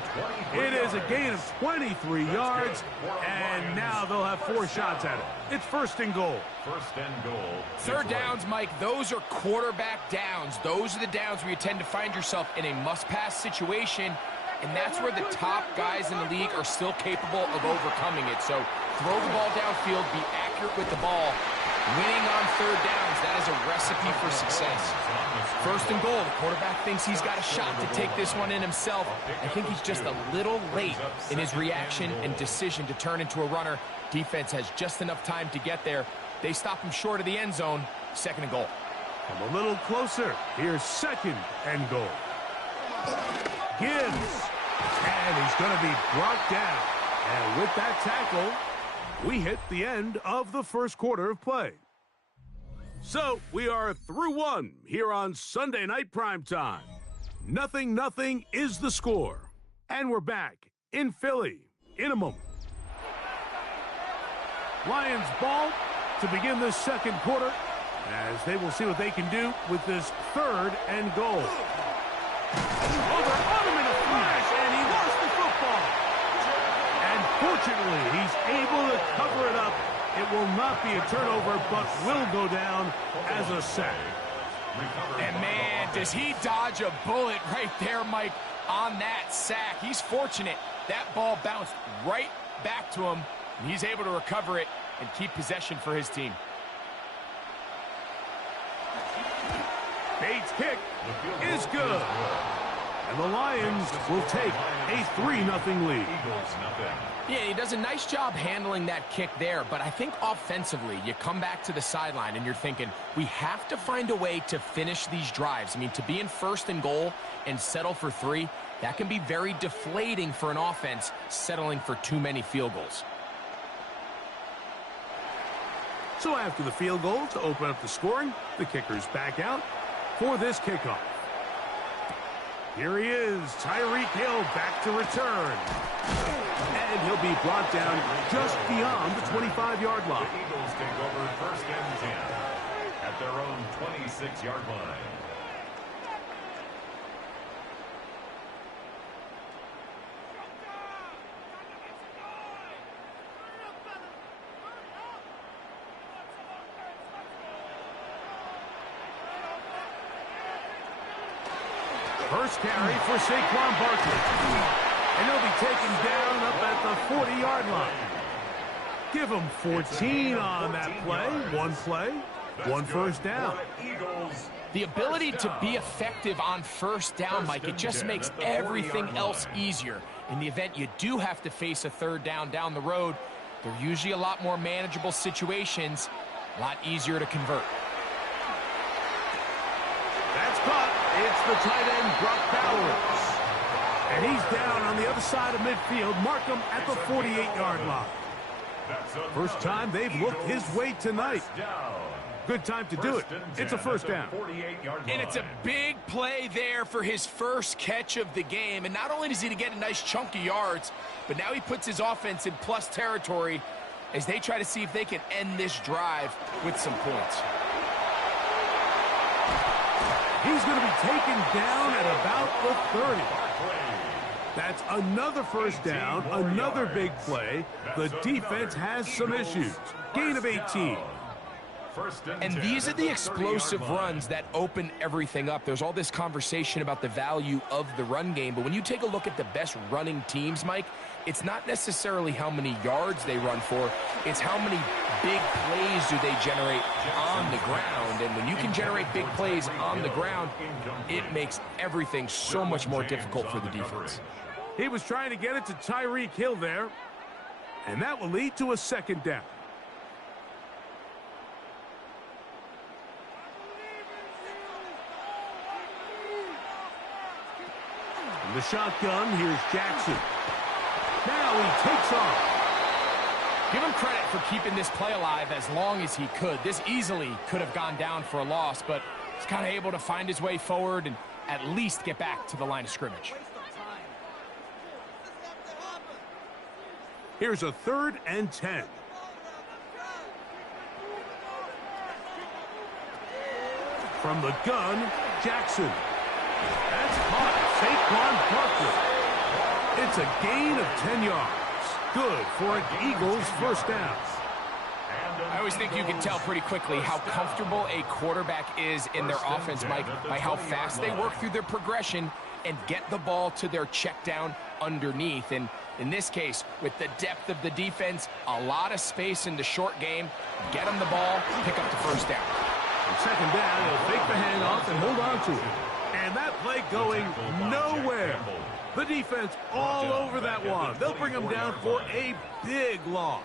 23. It is a gain of 23 yards, and now they'll have 4 shots at it. It's first and goal. First and goal. Third downs, Mike, those are quarterback downs. Those are the downs where you tend to find yourself in a must-pass situation, and that's where the top guys in the league are still capable of overcoming it. So throw the ball downfield, be accurate with the ball. Winning on third downs, that is a recipe for success. First and goal, the quarterback thinks he's got a shot to take this one in himself. I think he's just a little late in his reaction and decision to turn into a runner. Defense has just enough time to get there. They stop him short of the end zone. Second and goal. Come a little closer. Here's second and goal. Gibbs. And he's going to be brought down. And with that tackle, we hit the end of the first quarter of play. So we are through one here on Sunday Night Primetime. 0-0 is the score. And we're back in Philly in a moment. Lions ball to begin this second quarter as they will see what they can do with this third and goal. Oh, they're on him in a flash, and he lost the football. And fortunately, he's able to cover it up. It will not be a turnover, but will go down as a sack. And man, does he dodge a bullet right there, Mike, on that sack. He's fortunate. That ball bounced right back to him, and he's able to recover it and keep possession for his team. Bates' kick is good. And the Lions will take a 3-0 lead. Yeah, he does a nice job handling that kick there, but I think offensively, you come back to the sideline and you're thinking, we have to find a way to finish these drives. I mean, to be in first and goal and settle for 3, that can be very deflating for an offense settling for too many field goals. So after the field goal to open up the scoring, the kicker's back out for this kickoff. Here he is, Tyreek Hill back to return. And he'll be brought down just beyond the 25-yard line. The Eagles take over first and 10 at their own 26-yard line. First carry for Saquon Barkley. And he'll be taken down up at the 40-yard line. Give him 14 on that play. One first down. The ability to be effective on first down, Mike, it just makes everything else easier. In the event you do have to face a third down the road, they're usually a lot more manageable situations, a lot easier to convert. That's caught. It's the tight end, Brock Bowers. And he's down on the other side of midfield. Mark him at the 48-yard line. First time they've looked his way tonight. Good time to do it. It's a first down. And it's a big play there for his first catch of the game. And not only does he get a nice chunk of yards, but now he puts his offense in plus territory as they try to see if they can end this drive with some points. He's going to be taken down at about the 30. That's another first down, another big play. The defense has some issues. Gain of 18. And these are the explosive runs that open everything up. There's all this conversation about the value of the run game, but when you take a look at the best running teams, Mike, it's not necessarily how many yards they run for, it's how many big plays do they generate on the ground. And when you can generate big plays on the ground, it makes everything so much more difficult for the defense. He was trying to get it to Tyreek Hill there, and that will lead to a second down. In the shotgun, here's Jackson. Now he takes off. Give him credit for keeping this play alive as long as he could. This easily could have gone down for a loss, but he's kind of able to find his way forward and at least get back to the line of scrimmage. Here's a 3rd and 10. From the gun, Jackson. That's caught. Saquon Barkley. It's a gain of 10 yards. Good for an Eagles first down. I always think you can tell pretty quickly how comfortable a quarterback is in their offense, Mike, by how fast they work through their progression and get the ball to their check down underneath. And in this case, with the depth of the defense, a lot of space in the short game, get them the ball, pick up the first down. On second down, he'll fake the handoff and hold on to it. And that play going nowhere. The defense all over that one. They'll bring him down for a big loss.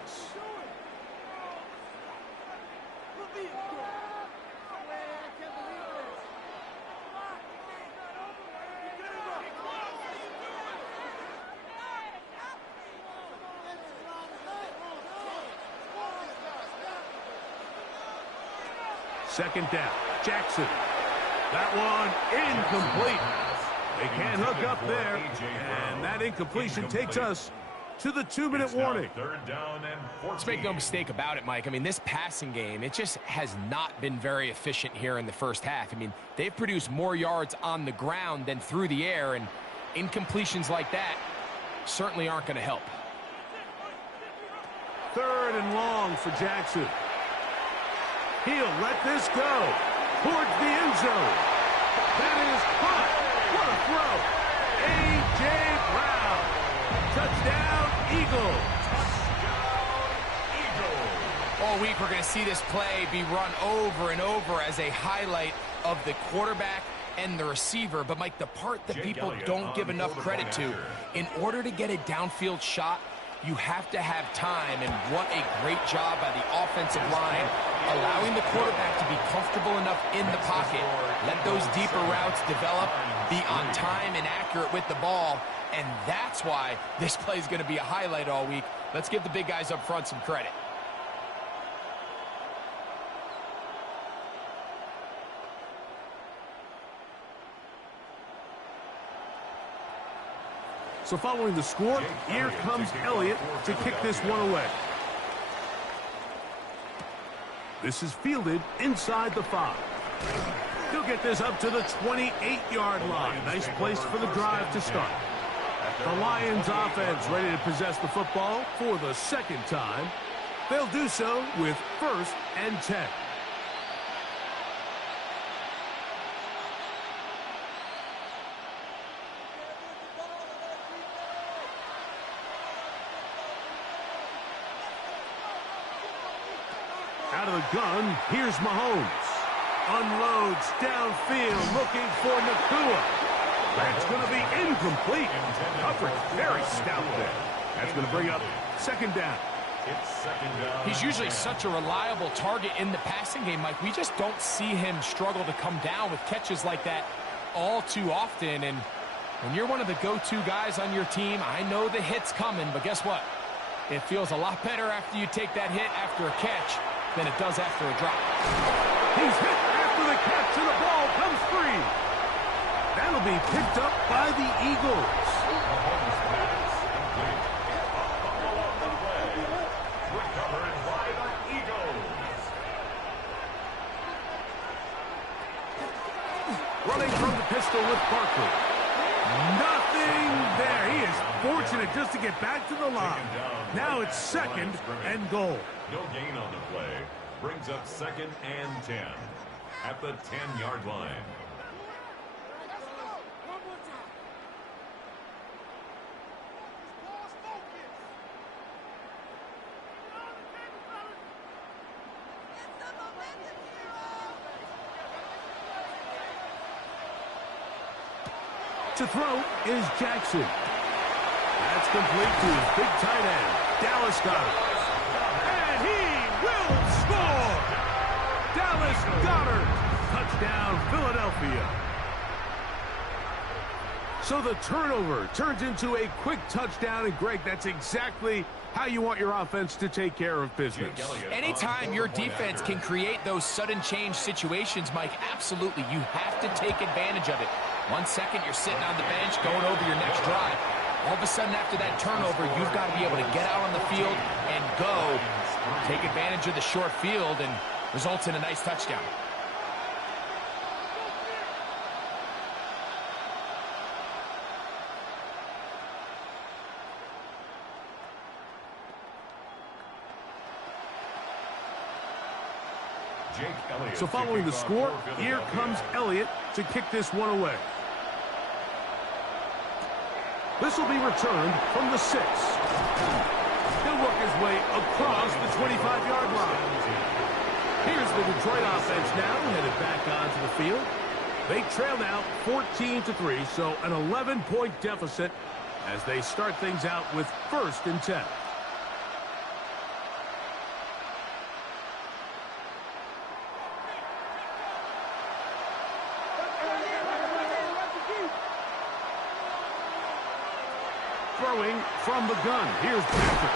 Second down, Jackson. That one incomplete. They can't hook up there, and that incompletion takes us to the 2-minute warning. Let's make no mistake about it, Mike. I mean, this passing game, it just has not been very efficient here in the first half. I mean, they've produced more yards on the ground than through the air, and incompletions like that certainly aren't going to help. 3rd and long for Jackson. He'll let this go towards the end zone. That is caught. What a throw. A.J. Brown. Touchdown, Eagles. All week we're going to see this play be run over and over as a highlight of the quarterback and the receiver. But, Mike, the part that people don't give enough credit to, in order to get a downfield shot, you have to have time, and what a great job by the offensive line, allowing the quarterback to be comfortable enough in the pocket, let those deeper routes develop, be on time and accurate with the ball, and that's why this play is going to be a highlight all week. Let's give the big guys up front some credit. So following the score, here comes Elliott to kick this one away. This is fielded inside the 5. He'll get this up to the 28-yard line. Nice place for the drive to start. The Lions offense ready to possess the football for the second time. They'll do so with 1st and 10. Out of the gun, here's Mahomes. Unloads downfield, looking for Nakua. That's going to be incomplete. Coverage very stout there. That's going to bring up second down. He's usually such a reliable target in the passing game, Mike. We just don't see him struggle to come down with catches like that all too often. And when you're one of the go-to guys on your team, I know the hit's coming, but guess what? It feels a lot better after you take that hit after a catch than it does after a drop. He's hit after the catch, and the ball comes free. That'll be picked up by the Eagles. Running from the pistol with Barkley. Nothing there. He is fortunate just to get back to the line. Now it's second and goal. No gain on the play. Brings up second and 10 at the 10-yard line. To throw is Jackson. That's complete to his big tight end, Dallas Goedert. And he will score! Dallas Goedert. Touchdown, Philadelphia. So the turnover turns into a quick touchdown, and Greg, that's exactly how you want your offense to take care of business. Anytime your defense can create those sudden change situations, Mike, absolutely, you have to take advantage of it. 1 second, you're sitting on the bench, going over your next drive. All of a sudden, after that turnover, you've got to be able to get out on the field and go. Take advantage of the short field, and results in a nice touchdown. So following the score, here comes Elliott to kick this one away. This will be returned from the 6. He'll work his way across the 25-yard line. Here's the Detroit offense now, headed back onto the field. They trail now 14-3, so an 11-point deficit as they start things out with 1st and 10. Throwing from the gun. Here's Patrick.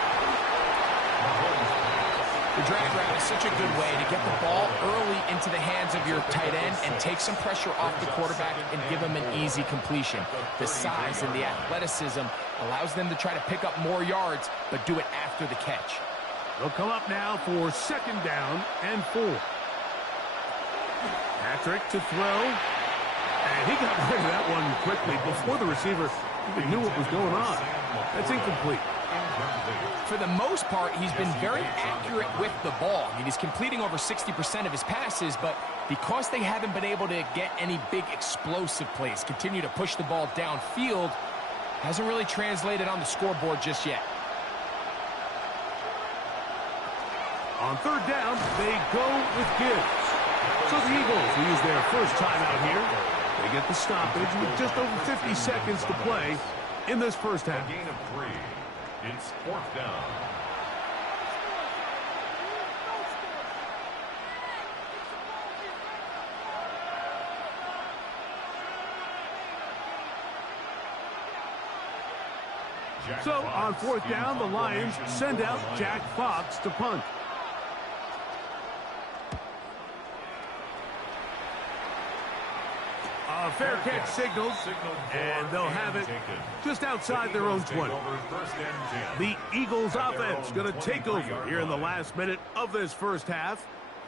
The drag route is such a good way to get the ball early into the hands of your tight end and take some pressure off the quarterback and give him an easy completion. The size and the athleticism allows them to try to pick up more yards, but do it after the catch. They'll come up now for 2nd down and 4. Patrick to throw. And he got rid of that one quickly before the receiver even knew what was going on. That's incomplete. For the most part, he's been very accurate with the ball. I mean, he's completing over 60% of his passes, but because they haven't been able to get any big explosive plays, continue to push the ball downfield, hasn't really translated on the scoreboard just yet. On 3rd down, they go with Gibbs. So the Eagles will use their first time out here. They get the stoppage with just over 50 seconds to play in this first half. A gain of 3. It's 4th down. So on 4th down, the Lions send out Jack Fox to punt. A fair catch signaled, and they'll have it just outside their own 20. The Eagles offense going to take over here in the last minute of this first half.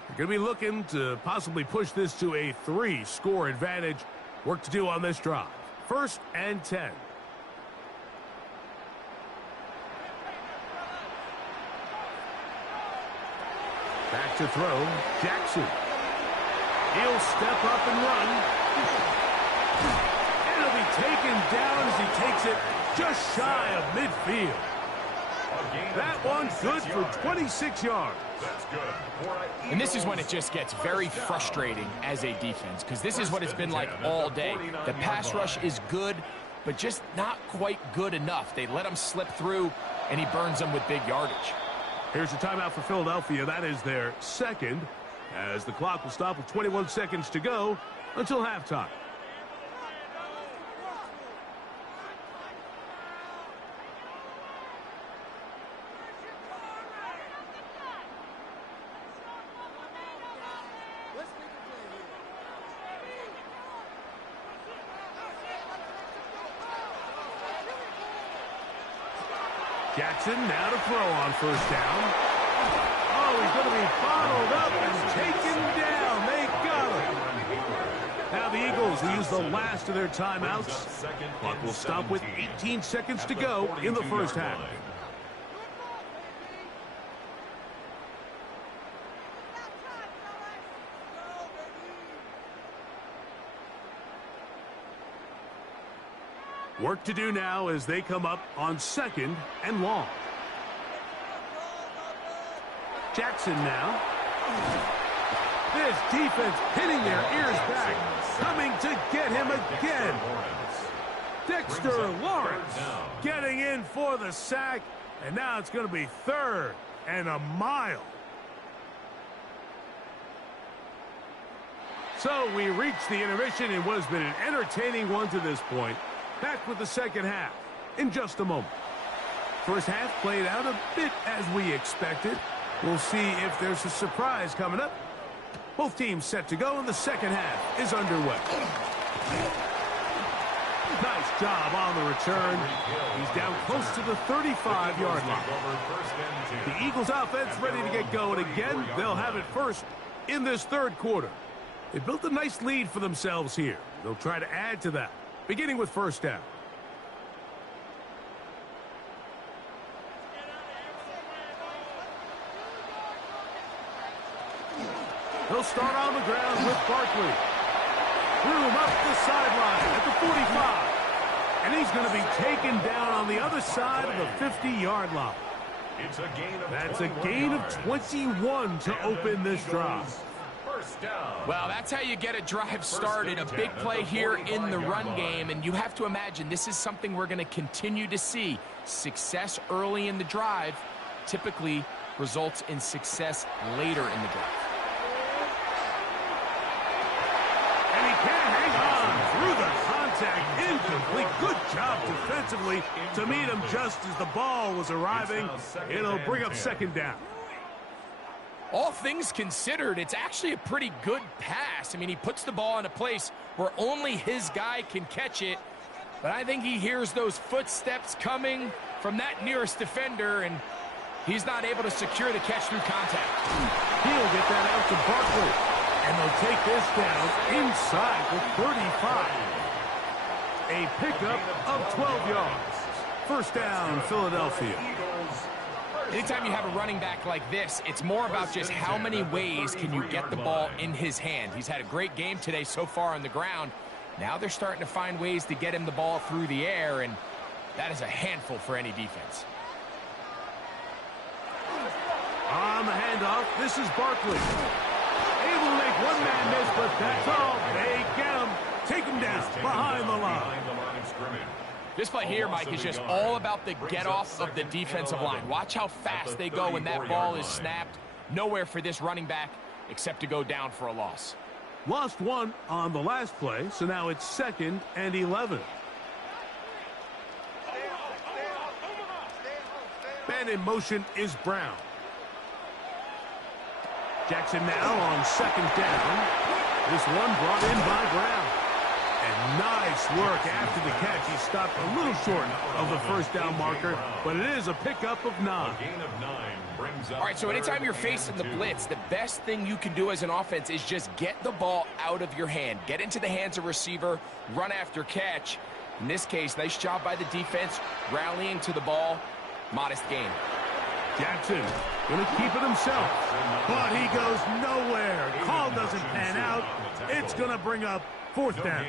They're going to be looking to possibly push this to a 3-score advantage. Work to do on this drive. 1st and 10. Back to throw, Jackson. He'll step up and run. And he'll be taken down as he takes it just shy of midfield. That one's good for 26 yards. That's good. And this is when it just gets very frustrating as a defense, because this is what it's been like all day. The pass rush is good, but just not quite good enough. They let him slip through, and he burns them with big yardage. Here's a timeout for Philadelphia. That is their second, as the clock will stop with 21 seconds to go until halftime. Jackson now to throw on first down. Oh, he's going to be bottled up and taken down. They got him. Now the Eagles will use the last of their timeouts. Clock will stop with 18 seconds to go in the first half. Work to do now as they come up on second and long. Jackson now. This defense hitting their ears back, coming to get him again. Dexter Lawrence getting in for the sack, and now it's going to be third and a mile. So we reach the intermission in what has been an entertaining one to this point. Back with the second half in just a moment. First half played out a bit as we expected. We'll see if there's a surprise coming up. Both teams set to go, and the second half is underway. Nice job on the return. He's down close to the 35-yard line. The Eagles offense ready to get going again. They'll have it first in this third quarter. They built a nice lead for themselves here. They'll try to add to that, beginning with first down. They'll start on the ground with Barkley. Room up the sideline at the 45. And he's going to be taken down on the other side of the 50-yard line. That's a gain of 21 to open this drive. Well, that's how you get a drive started. A big play here in the run game, and you have to imagine this is something we're going to continue to see. Success early in the drive typically results in success later in the drive. And he can't hang on through the contact. Incomplete. Good job defensively to meet him just as the ball was arriving. It'll bring up second down. All things considered, it's actually a pretty good pass. I mean, he puts the ball in a place where only his guy can catch it. But I think he hears those footsteps coming from that nearest defender, and he's not able to secure the catch through contact. He'll get that out to Barkley. And they'll take this down inside the 35. A pickup of 12 yards. First down, Philadelphia. Anytime you have a running back like this, it's more about just how many ways can you get the ball in his hand. He's had a great game today so far on the ground. Now they're starting to find ways to get him the ball through the air, and that is a handful for any defense. On the handoff, this is Barkley. Able to make one man miss, but that's all. They get him. Take him down behind the line. This play here, Mike, is just all about the get-off of the defensive line. Watch how fast they go when that ball is snapped. Nowhere for this running back except to go down for a loss. Lost one on the last play, so now it's second and 11. Man in motion is Brown. Jackson now on second down. This one brought in by Brown. And nice work after the catch. He stopped a little short of the first down marker, but it is a pickup of 9. All right, so anytime you're facing the blitz, the best thing you can do as an offense is just get the ball out of your hand. Get into the hands of receiver, run after catch. In this case, nice job by the defense, rallying to the ball. Modest gain. Jackson going to keep it himself, but he goes nowhere. Call doesn't pan out. It's going to bring up fourth down.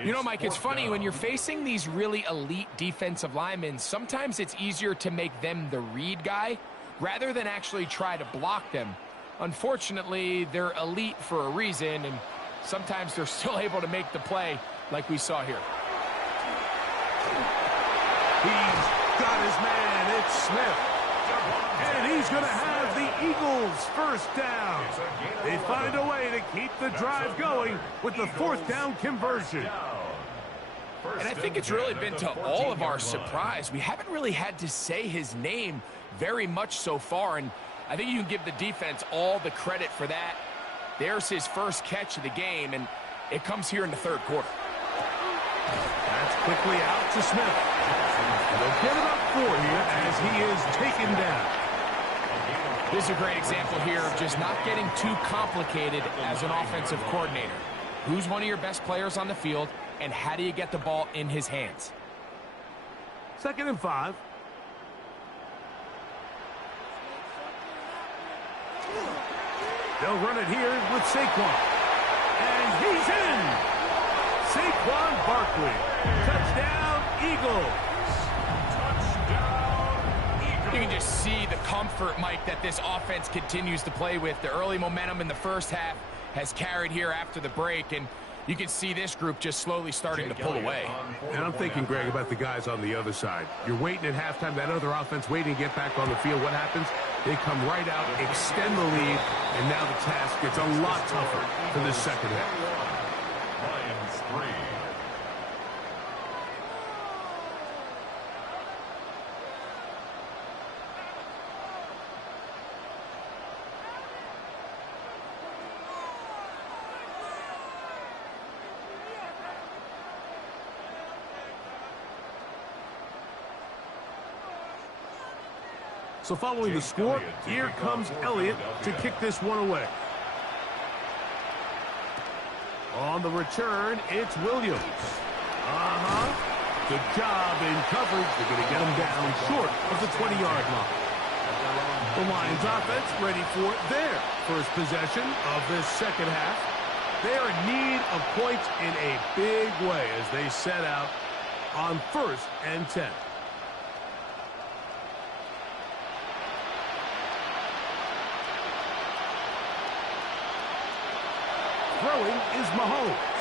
You know, Mike, it's funny, when you're facing these really elite defensive linemen, sometimes it's easier to make them the read guy rather than actually try to block them. Unfortunately, they're elite for a reason, and sometimes they're still able to make the play like we saw here. He's got his man. It's Smith. And he's going to have the Eagles first down. They find a way to keep the drive going with the fourth down conversion. And I think it's really been to all of our surprise. We haven't really had to say his name very much so far, and I think you can give the defense all the credit for that. There's his first catch of the game, and it comes here in the third quarter. That's quickly out to Smith. They'll get about 4 here as he is taken down. This is a great example here of just not getting too complicated as an offensive coordinator. Who's one of your best players on the field, and how do you get the ball in his hands? 2nd and 5. They'll run it here with Saquon. And he's in! Saquon Barkley. Touchdown, Eagles. You can just see the comfort, Mike, that this offense continues to play with. The early momentum in the first half has carried here after the break, and you can see this group just slowly starting to pull away. And I'm thinking, Greg, about the guys on the other side. You're waiting at halftime, that other offense waiting to get back on the field. What happens? They come right out, extend the lead, and now the task gets a lot tougher for this second half. Lions 3. So following the score, here comes Elliott to kick this one away. On the return, it's Williams. Good job in coverage. They're going to get him down short of the 20-yard line. The Lions offense ready for their first possession of this second half. They are in need of points in a big way as they set out on 1st and 10. Throwing is Mahomes.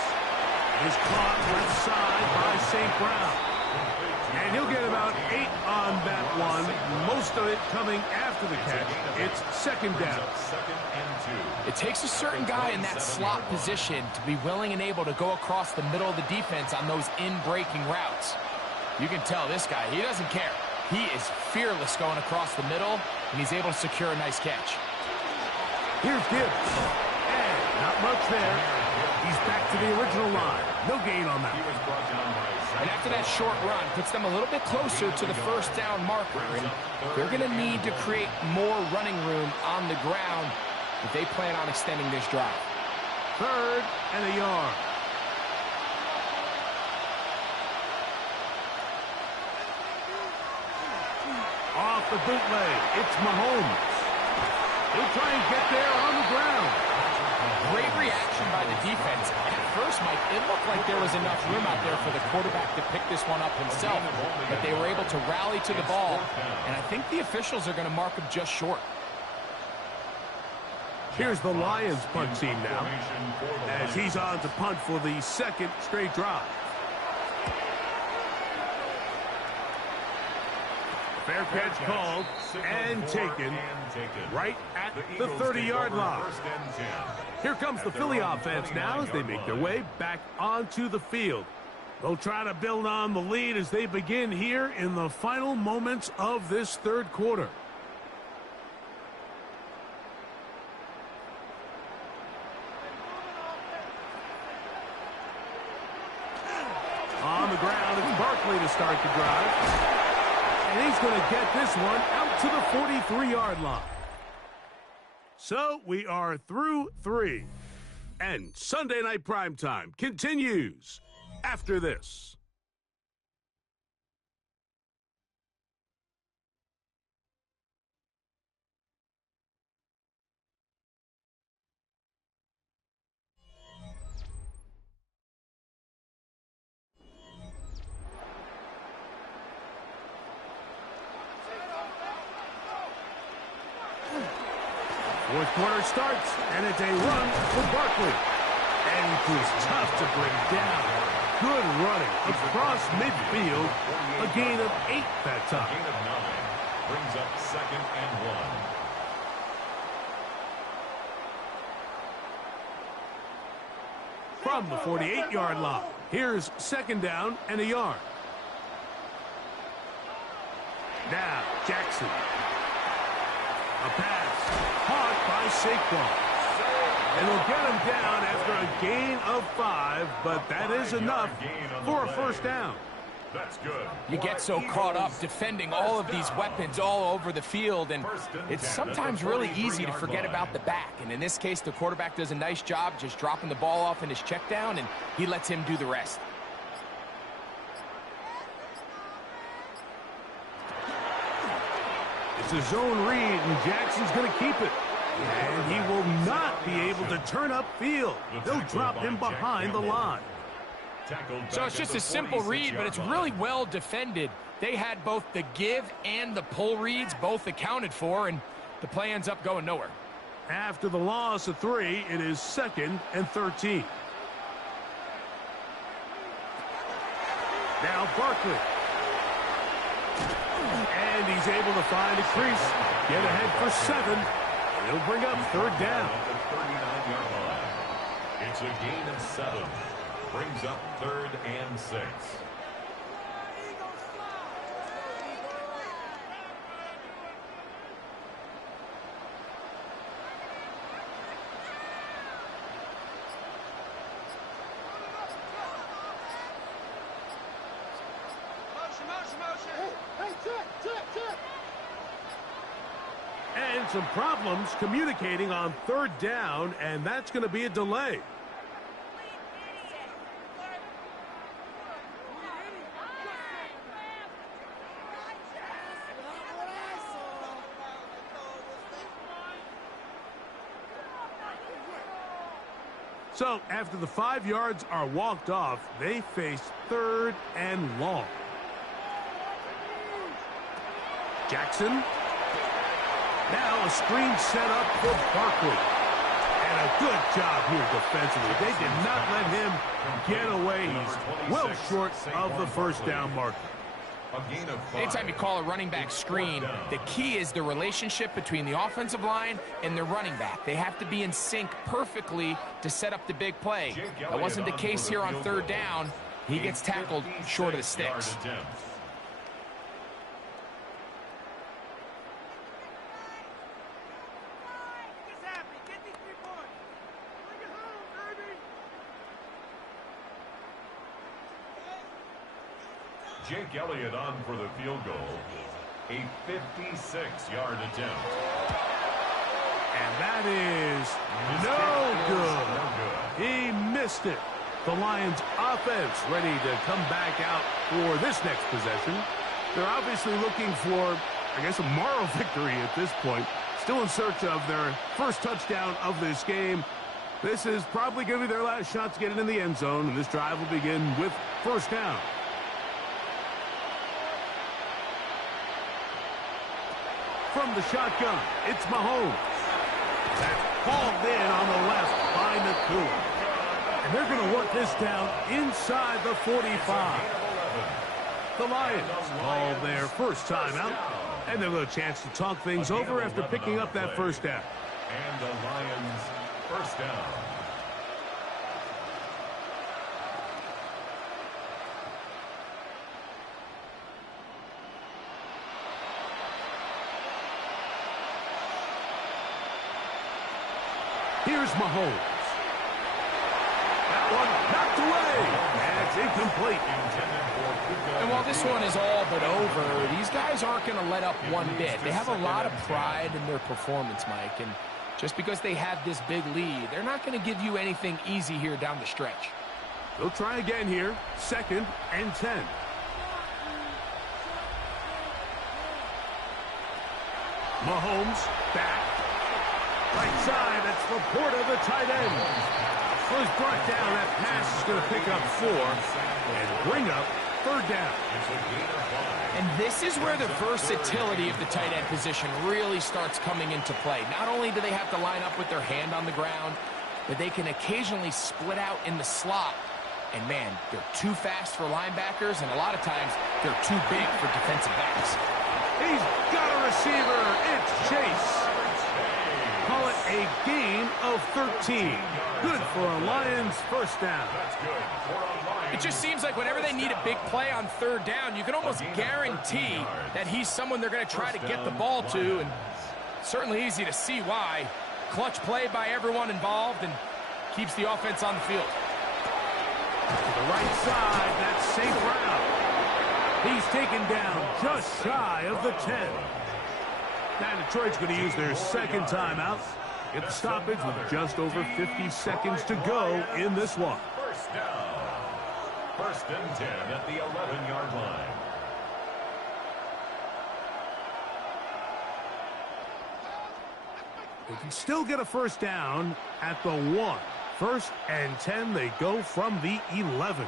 Is caught left side by St. Brown. And he'll get about 8 on that one. Most of it coming after the catch. It's 2nd down. It takes a certain guy in that slot position to be willing and able to go across the middle of the defense on those in-breaking routes. You can tell this guy, he doesn't care. He is fearless going across the middle, and he's able to secure a nice catch. Here's Gibbs. Not much there. He's back to the original line. No gain on that. And after that short run, puts them a little bit closer to the first down marker. And they're going to need to create more running room on the ground if they plan on extending this drive. 3rd and a yard. Off the bootleg, it's Mahomes. He'll try and get there on the ground. Great reaction by the defense. At first, Mike, it looked like there was enough room out there for the quarterback to pick this one up himself, but they were able to rally to the ball, and I think the officials are going to mark him just short. Here's the Lions punt team now, as he's on to punt for the 2nd straight drive. Fair catch called and taken right at the 30-yard line. Here comes the Philly offense now as they make their way back onto the field. They'll try to build on the lead as they begin here in the final moments of this third quarter. On the ground, it's Barkley to start the drive. And he's going to get this one out to the 43-yard line. So we are through 3. And Sunday Night Primetime continues after this. Fourth quarter starts, and it's a run for Barkley. And he was tough to bring down. Good running across midfield. A gain of 8 that time. Gain of 9 brings up 2nd and 1. From the 48-yard line, here's 2nd down and a yard. Now, Jackson. A pass. Caught by Saquon. And will get him down after a gain of 5, but that is enough for a first down. That's good. You get so caught up defending all of these weapons all over the field, and it's sometimes really easy to forget about the back. And in this case, the quarterback does a nice job just dropping the ball off in his check down, and he lets him do the rest. It's a zone read, and Jackson's going to keep it. And he will not be able to turn upfield. They'll drop him behind the line. So it's just a simple read, but it's really well defended. They had both the give and the pull reads both accounted for, and the play ends up going nowhere. After the loss of 3, it is 2nd and 13. Now Barkley. And he's able to find a crease. Get ahead for 7. He'll bring up 3rd down. The 39-yard line. It's a gain of 7. Brings up 3rd and 6. And some problems communicating on 3rd down, and that's going to be a delay. So after the 5 yards are walked off, they face 3rd and long. Jackson. Now a screen set up for Barkley. And a good job here defensively. They did not let him get away. He's well short of the first down marker. Anytime you call a running back screen, the key is the relationship between the offensive line and the running back. They have to be in sync perfectly to set up the big play. That wasn't the case here on 3rd down. He gets tackled short of the sticks. Jake Elliott on for the field goal. A 56-yard attempt. And that is no good. He missed it. The Lions offense ready to come back out for this next possession. They're obviously looking for, I guess, a moral victory at this point. Still in search of their first touchdown of this game. This is probably going to be their last shot to get it in the end zone, and this drive will begin with 1st down. From the shotgun, it's Mahomes. That's hauled in on the left by Nakua. And they're going to work this down inside the 45. The Lions call their first timeout, and they'll have a chance to talk things over after picking up that first down. And the Lions first down. Here's Mahomes. That one knocked away. That's incomplete. And while this one is all but over, these guys aren't going to let up one bit. They have a lot of pride in their performance, Mike. And just because they have this big lead, they're not going to give you anything easy here down the stretch. They'll try again here. 2nd and 10. Mahomes back. Right side, that's Laporta, the tight end. So he's brought down. That pass is going to pick up 4 and bring up third down. And this is where the versatility of the tight end position really starts coming into play. Not only do they have to line up with their hand on the ground, but they can occasionally split out in the slot. And, man, they're too fast for linebackers, and a lot of times they're too big for defensive backs. He's got a receiver. It's Chase. Call it a gain of 13. Good for a Lions first down. It just seems like whenever they need a big play on third down, you can almost guarantee that he's someone they're going to try to get the ball to, and certainly easy to see why. Clutch play by everyone involved and keeps the offense on the field. To the right side, that's safe route. He's taken down just shy of the 10. Now Detroit's going to use their second timeout. Get the stoppage with just over 50 seconds to go in this one. First down. First and 10 at the 11-yard line. They can still get a first down at the 1. First and 10, they go from the 11.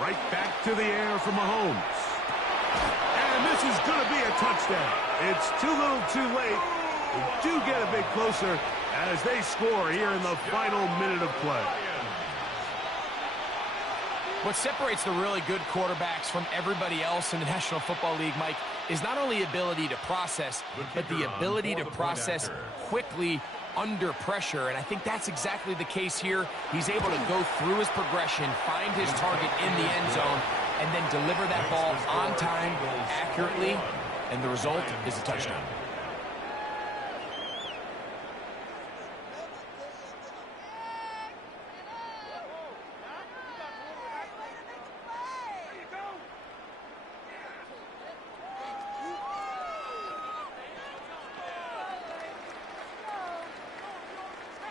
Right back to the air from Mahomes. And this is going to be a touchdown. It's too little too late. They do get a bit closer as they score here in the final minute of play. What separates the really good quarterbacks from everybody else in the National Football League, Mike, is not only ability to process, but the ability to process quickly under pressure, and I think that's exactly the case here. He's able to go through his progression, find his target in the end zone, and then deliver that ball on time, accurately, and the result is a touchdown.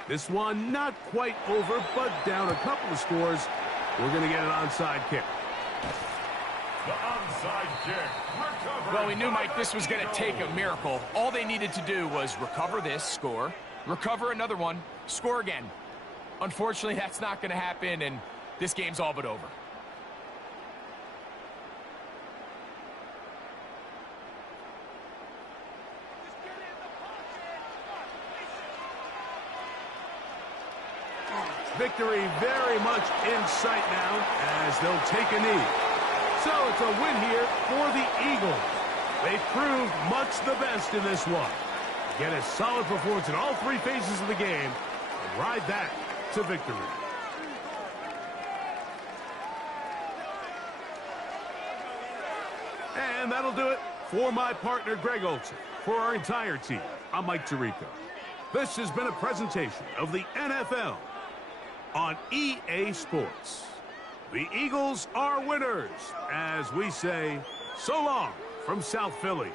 This one not quite over, but down a couple of scores. We're going to get an onside kick. The onside kick. Well, we knew, Mike, this was going to take a miracle. All they needed to do was recover this, score, recover another one, score again. Unfortunately, that's not going to happen, and this game's all but over. Victory very much in sight now as they'll take a knee. So it's a win here for the Eagles. They proved much the best in this one. Get a solid performance in all three phases of the game and ride that to victory. And that'll do it for my partner, Greg Olson. For our entire team, I'm Mike Tirico. This has been a presentation of the NFL on EA Sports. The Eagles are winners, as we say, so long from South Philly.